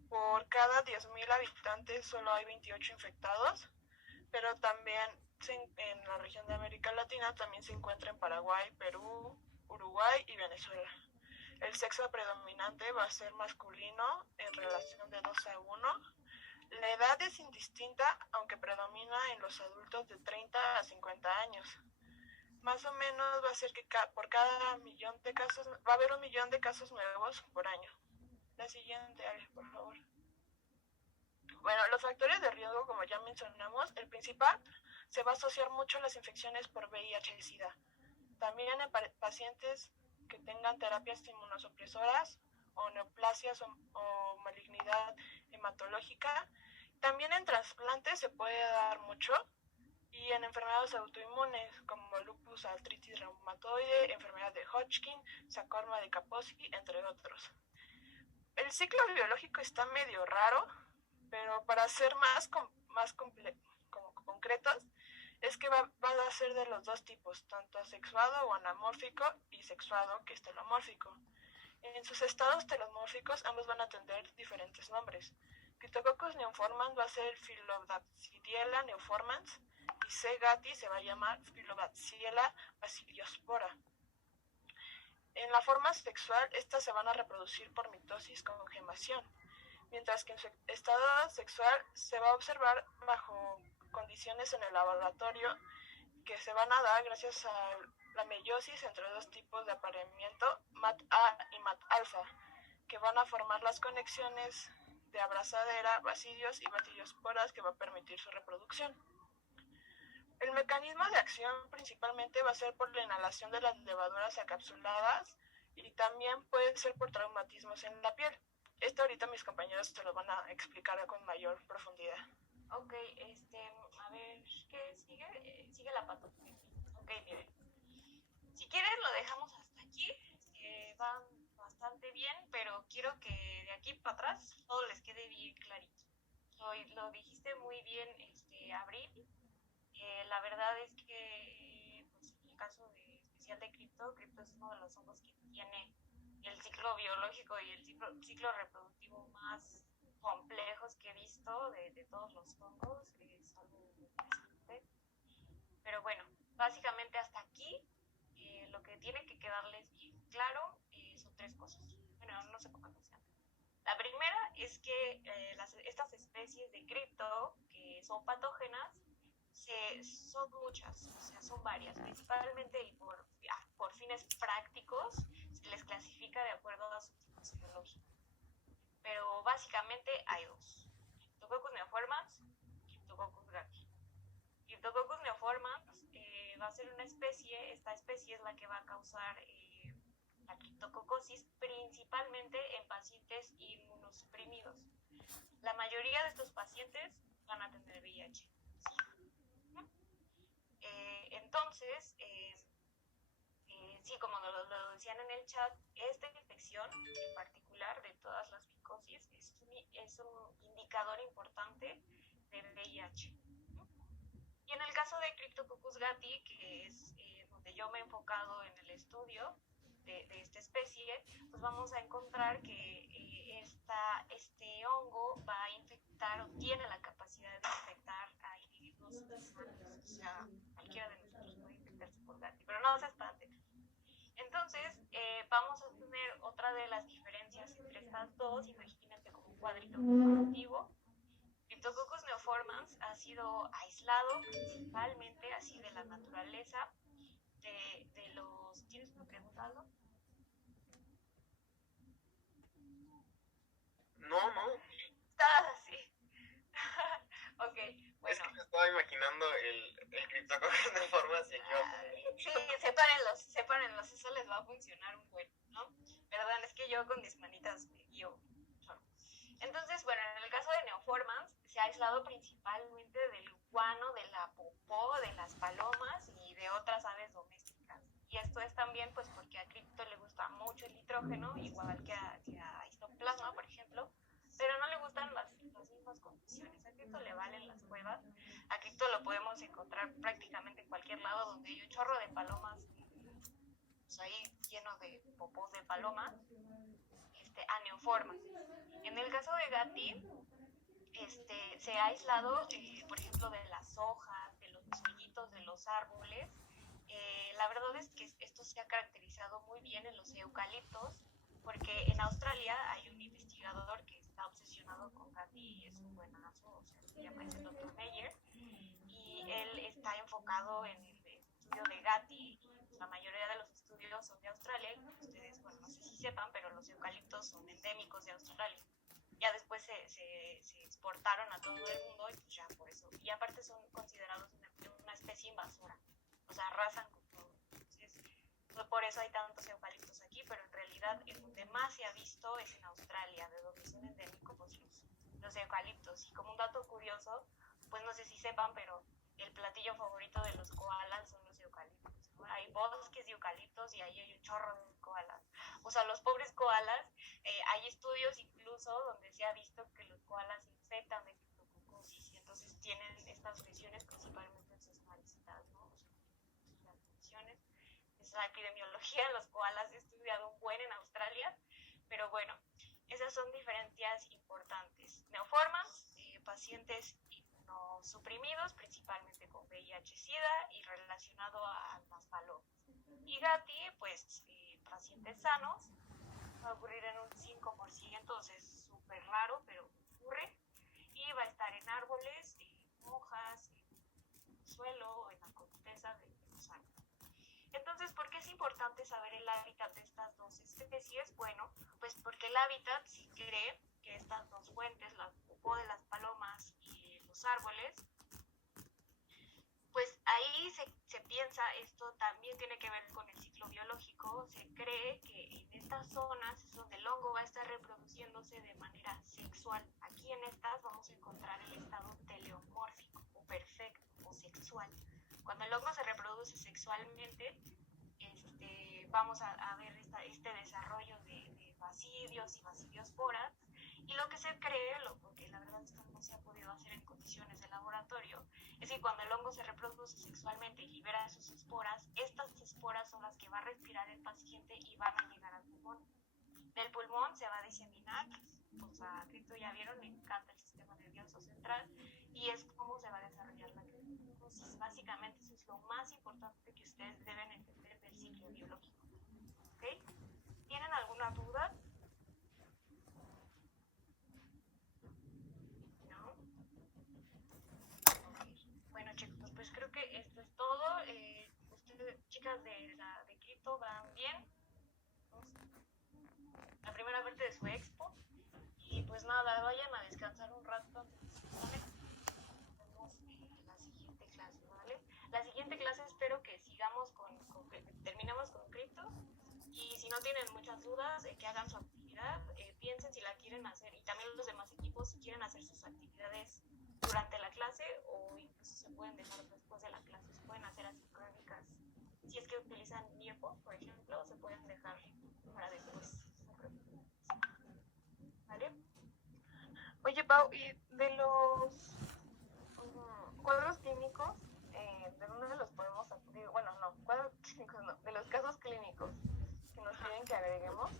Por cada 10,000 habitantes solo hay 28 infectados, pero también en la región de América Latina también se encuentra en Paraguay, Perú, Uruguay y Venezuela. El sexo predominante va a ser masculino en relación de 2:1. La edad es indistinta, aunque predomina en los adultos de 30 a 50 años. Más o menos va a ser que por cada millón de casos, va a haber 1 millón de casos nuevos por año. La siguiente, Ale, por favor. Bueno, los factores de riesgo, como ya mencionamos, el principal se va a asociar mucho a las infecciones por VIH y SIDA. También en pacientes que tengan terapias inmunosupresoras o neoplasias o malignidad hematológica. También en trasplantes se puede dar mucho, y en enfermedades autoinmunes como lupus, artritis reumatoide, enfermedad de Hodgkin, sarcoma de Kaposi, entre otros. El ciclo biológico está medio raro, pero para ser más concretos, es que va a ser de los dos tipos, tanto asexuado o anamórfico y sexuado, que es telomórfico. En sus estados telomórficos ambos van a tener diferentes nombres. Cryptococcus neoformans va a ser Phyllobacidiella neoformans y C. gatti se va a llamar Phyllobacidiella bacilliospora. En la forma sexual, estas se van a reproducir por mitosis con gemación, mientras que en su estado sexual se va a observar bajo condiciones en el laboratorio que se van a dar gracias a la meiosis entre dos tipos de apareamiento, MAT-A y MAT-alfa, que van a formar las conexiones de abrazadera, bacidios y bacilliosporas que va a permitir su reproducción. El mecanismo de acción principalmente va a ser por la inhalación de las levaduras encapsuladas y también puede ser por traumatismos en la piel. Esto ahorita mis compañeros te lo van a explicar con mayor profundidad. Ok, a ver, ¿qué sigue? Sigue la patología. Ok, miren. Si quieren lo dejamos hasta aquí. Van bastante bien, pero quiero que de aquí para atrás todo les quede bien clarito. Lo dijiste muy bien, Abril. La verdad es que, pues, en el caso especial de cripto es uno de los hongos que tiene el ciclo biológico y el ciclo reproductivo más complejos que he visto de todos los hongos. Es algo impresionante. Pero bueno, básicamente hasta aquí lo que tiene que quedarles bien claro son tres cosas. Bueno, no sé cómo sean. La primera es que estas especies de cripto que son patógenas son muchas, o sea, son varias, principalmente y por fines prácticos se les clasifica de acuerdo a su tipo fisiológico. Pero básicamente hay dos: Cryptococcus neoformans y Cryptococcus gatti. Cryptococcus neoformans va a ser una especie, esta especie es la que va a causar la criptococosis principalmente en pacientes inmunosuprimidos. La mayoría de estos pacientes van a tener VIH. Entonces, sí, como lo decían en el chat, esta infección en particular de todas las micosis es un indicador importante de VIH. Y en el caso de Cryptococcus gatti, que es donde yo me he enfocado en el estudio de esta especie, pues vamos a encontrar que este hongo va a infectar o tiene la capacidad de infectar a individuos sanos. O sea, cualquiera de nosotros puede infectarse por gatti, pero no se espanten. Entonces, vamos a tener otra de las diferencias entre estas dos. Imagínense como un cuadrito comparativo. Cryptococcus neoformans ha sido aislado principalmente así de la naturaleza de los... ¿Tienes una pregunta, Aldo? No. Estabas así. Ok, bueno. Es que me estaba imaginando el Cryptococcus neoformans y yo... Sí, sepárenlos, eso les va a funcionar un buen, ¿no? Perdón, es que yo con mis manitas me guío. Entonces, bueno, en el caso de neoformans se ha aislado principalmente del guano, de la popó, de las palomas y de otras aves domésticas. Y esto es también pues porque a cripto le gusta mucho el nitrógeno, igual que a histoplasma, por ejemplo, pero no le gustan las mismas condiciones. A cripto le valen las cuevas, a cripto lo podemos encontrar prácticamente en cualquier lado donde hay un chorro de palomas, pues ahí lleno de popós de paloma, a neoformans. En el caso de gatti, se ha aislado, por ejemplo, de las hojas, de los hoyitos de los árboles. La verdad es que esto se ha caracterizado muy bien en los eucaliptos, porque en Australia hay un investigador que está obsesionado con gatti y es un buenazo, o sea, se llama el Dr. Meyer, y él está enfocado en el estudio de gatti. La mayoría de los estudios son de Australia. Ustedes, bueno, no sé si sepan, pero los eucaliptos son endémicos de Australia. Ya después se exportaron a todo el mundo y pues ya por eso. Y aparte son considerados una especie invasora. O sea, arrasan con todo. Entonces, por eso hay tantos eucaliptos aquí, pero en realidad en donde más se ha visto es en Australia, de donde son endémicos pues, los eucaliptos. Y como un dato curioso, pues no sé si sepan, pero el platillo favorito de los koalas son los eucaliptos. Hay bosques de eucaliptos y ahí hay un chorro de koalas. O sea, los pobres koalas, hay estudios incluso donde se ha visto que los koalas se infectan de criptococosis y entonces tienen estas lesiones principalmente en sus analistas, ¿no? Las funciones. Es la epidemiología de los koalas, he estudiado un buen en Australia, pero bueno, esas son diferencias importantes. Neoformas, pacientes inmunosuprimidos, principalmente con VIH-Sida y relacionado a las palomas. Y GATI, pues pacientes sanos, va a ocurrir en un 5%, o sea, es súper raro, pero ocurre. Y va a estar en árboles, en hojas, en suelo o en la corteza de los árboles. Entonces, ¿por qué es importante saber el hábitat de estas dos especies? Bueno, pues porque el hábitat, si cree que estas dos fuentes, la popó de las palomas y los árboles, pues ahí se piensa, esto también tiene que ver con el ciclo biológico, se cree que en estas zonas es donde el hongo va a estar reproduciéndose de manera sexual. Aquí en estas vamos a encontrar el estado teleomórfico o perfecto o sexual. Cuando el hongo se reproduce sexualmente, vamos a ver este desarrollo de basidios y basidiosporas, y lo que se cree, porque la verdad esto no se ha podido hacer en condiciones de laboratorio, es que cuando el hongo se reproduce sexualmente y libera sus esporas, estas esporas son las que va a respirar el paciente y van a llegar al pulmón. Del pulmón se va a diseminar, o sea, Cripto ya vieron, le encanta el sistema nervioso central, y es cómo se va a desarrollar la criptosis. Básicamente eso es lo más importante que ustedes deben entender del ciclo biológico. ¿Ok? ¿Tienen alguna duda? ¿No? Okay. Bueno, chicos, pues creo que esto es todo. Ustedes, chicas de Cripto, van bien. La primera parte de su expo. Y pues nada, vayan a descansar un rato antes de su examen. Nos vemos en la siguiente clase, ¿vale? La siguiente clase espero que sigamos que terminemos con Cripto. Y si no tienen muchas dudas, que hagan su actividad, piensen si la quieren hacer, y también los demás equipos si quieren hacer sus actividades durante la clase o incluso se pueden dejar después de la clase, se pueden hacer asincrónicas. Si es que utilizan Nearpod, por ejemplo, se pueden dejar para después. ¿Vale? Oye, Pau, y de los cuadros clínicos, ¿de dónde los podemos acudir? Bueno, no, cuadros clínicos no, de los casos clínicos que nos piden que agreguemos,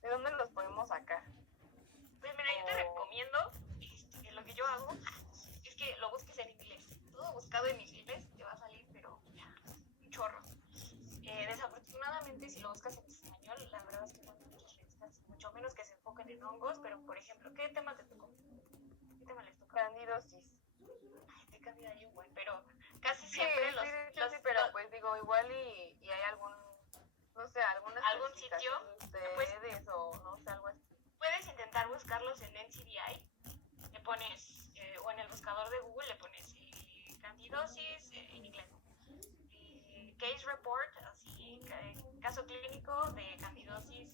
¿de dónde los podemos sacar? Pues mira, yo te recomiendo, lo que yo hago es que lo busques en inglés. Todo buscado en inglés te va a salir, pero ya, un chorro. Desafortunadamente, si lo buscas en español, la verdad es que no hay muchas revistas, mucho menos que se enfoquen en hongos, pero por ejemplo, ¿qué tema te tocó? ¿Qué tema les tocó? Candidosis. Ay, te cambia ahí un buen, pero casi siempre sí, pero pues digo, igual y hay algún, no sé, algún sitio de ustedes o no sé, algo así. Puedes intentar buscarlos en NCBI, le pones, o en el buscador de Google le pones candidosis en inglés, case report, así, caso clínico de candidosis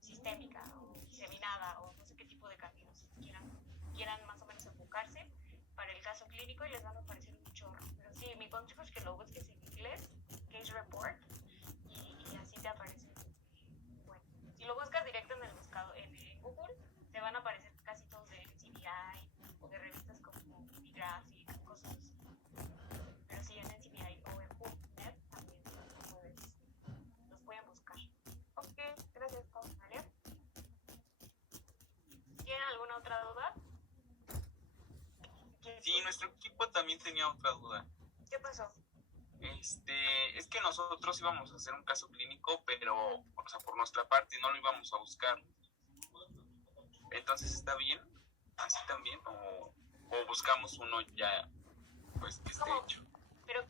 sistémica o diseminada o no sé qué tipo de candidosis quieran más o menos enfocarse para el caso clínico y les van a aparecer un chorro. Pero sí, mi consejo es que lo busques en inglés, case report, y así te aparece. Bueno, si lo buscas directo en el buscador en Google, te van a aparecer casi todos de NCBI o de revistas como Graphic, cosas así. Pero sí, en NCBI o en PubMed también los pueden buscar. Ok, gracias, Pau. ¿Vale? ¿Tienen alguna otra duda? Sí, nuestro equipo también tenía otra duda. ¿Qué pasó? Es que nosotros íbamos a hacer un caso clínico, pero, o sea, por nuestra parte no lo íbamos a buscar. Entonces, ¿está bien? ¿Así también? ¿O buscamos uno ya, pues, que esté hecho? Pero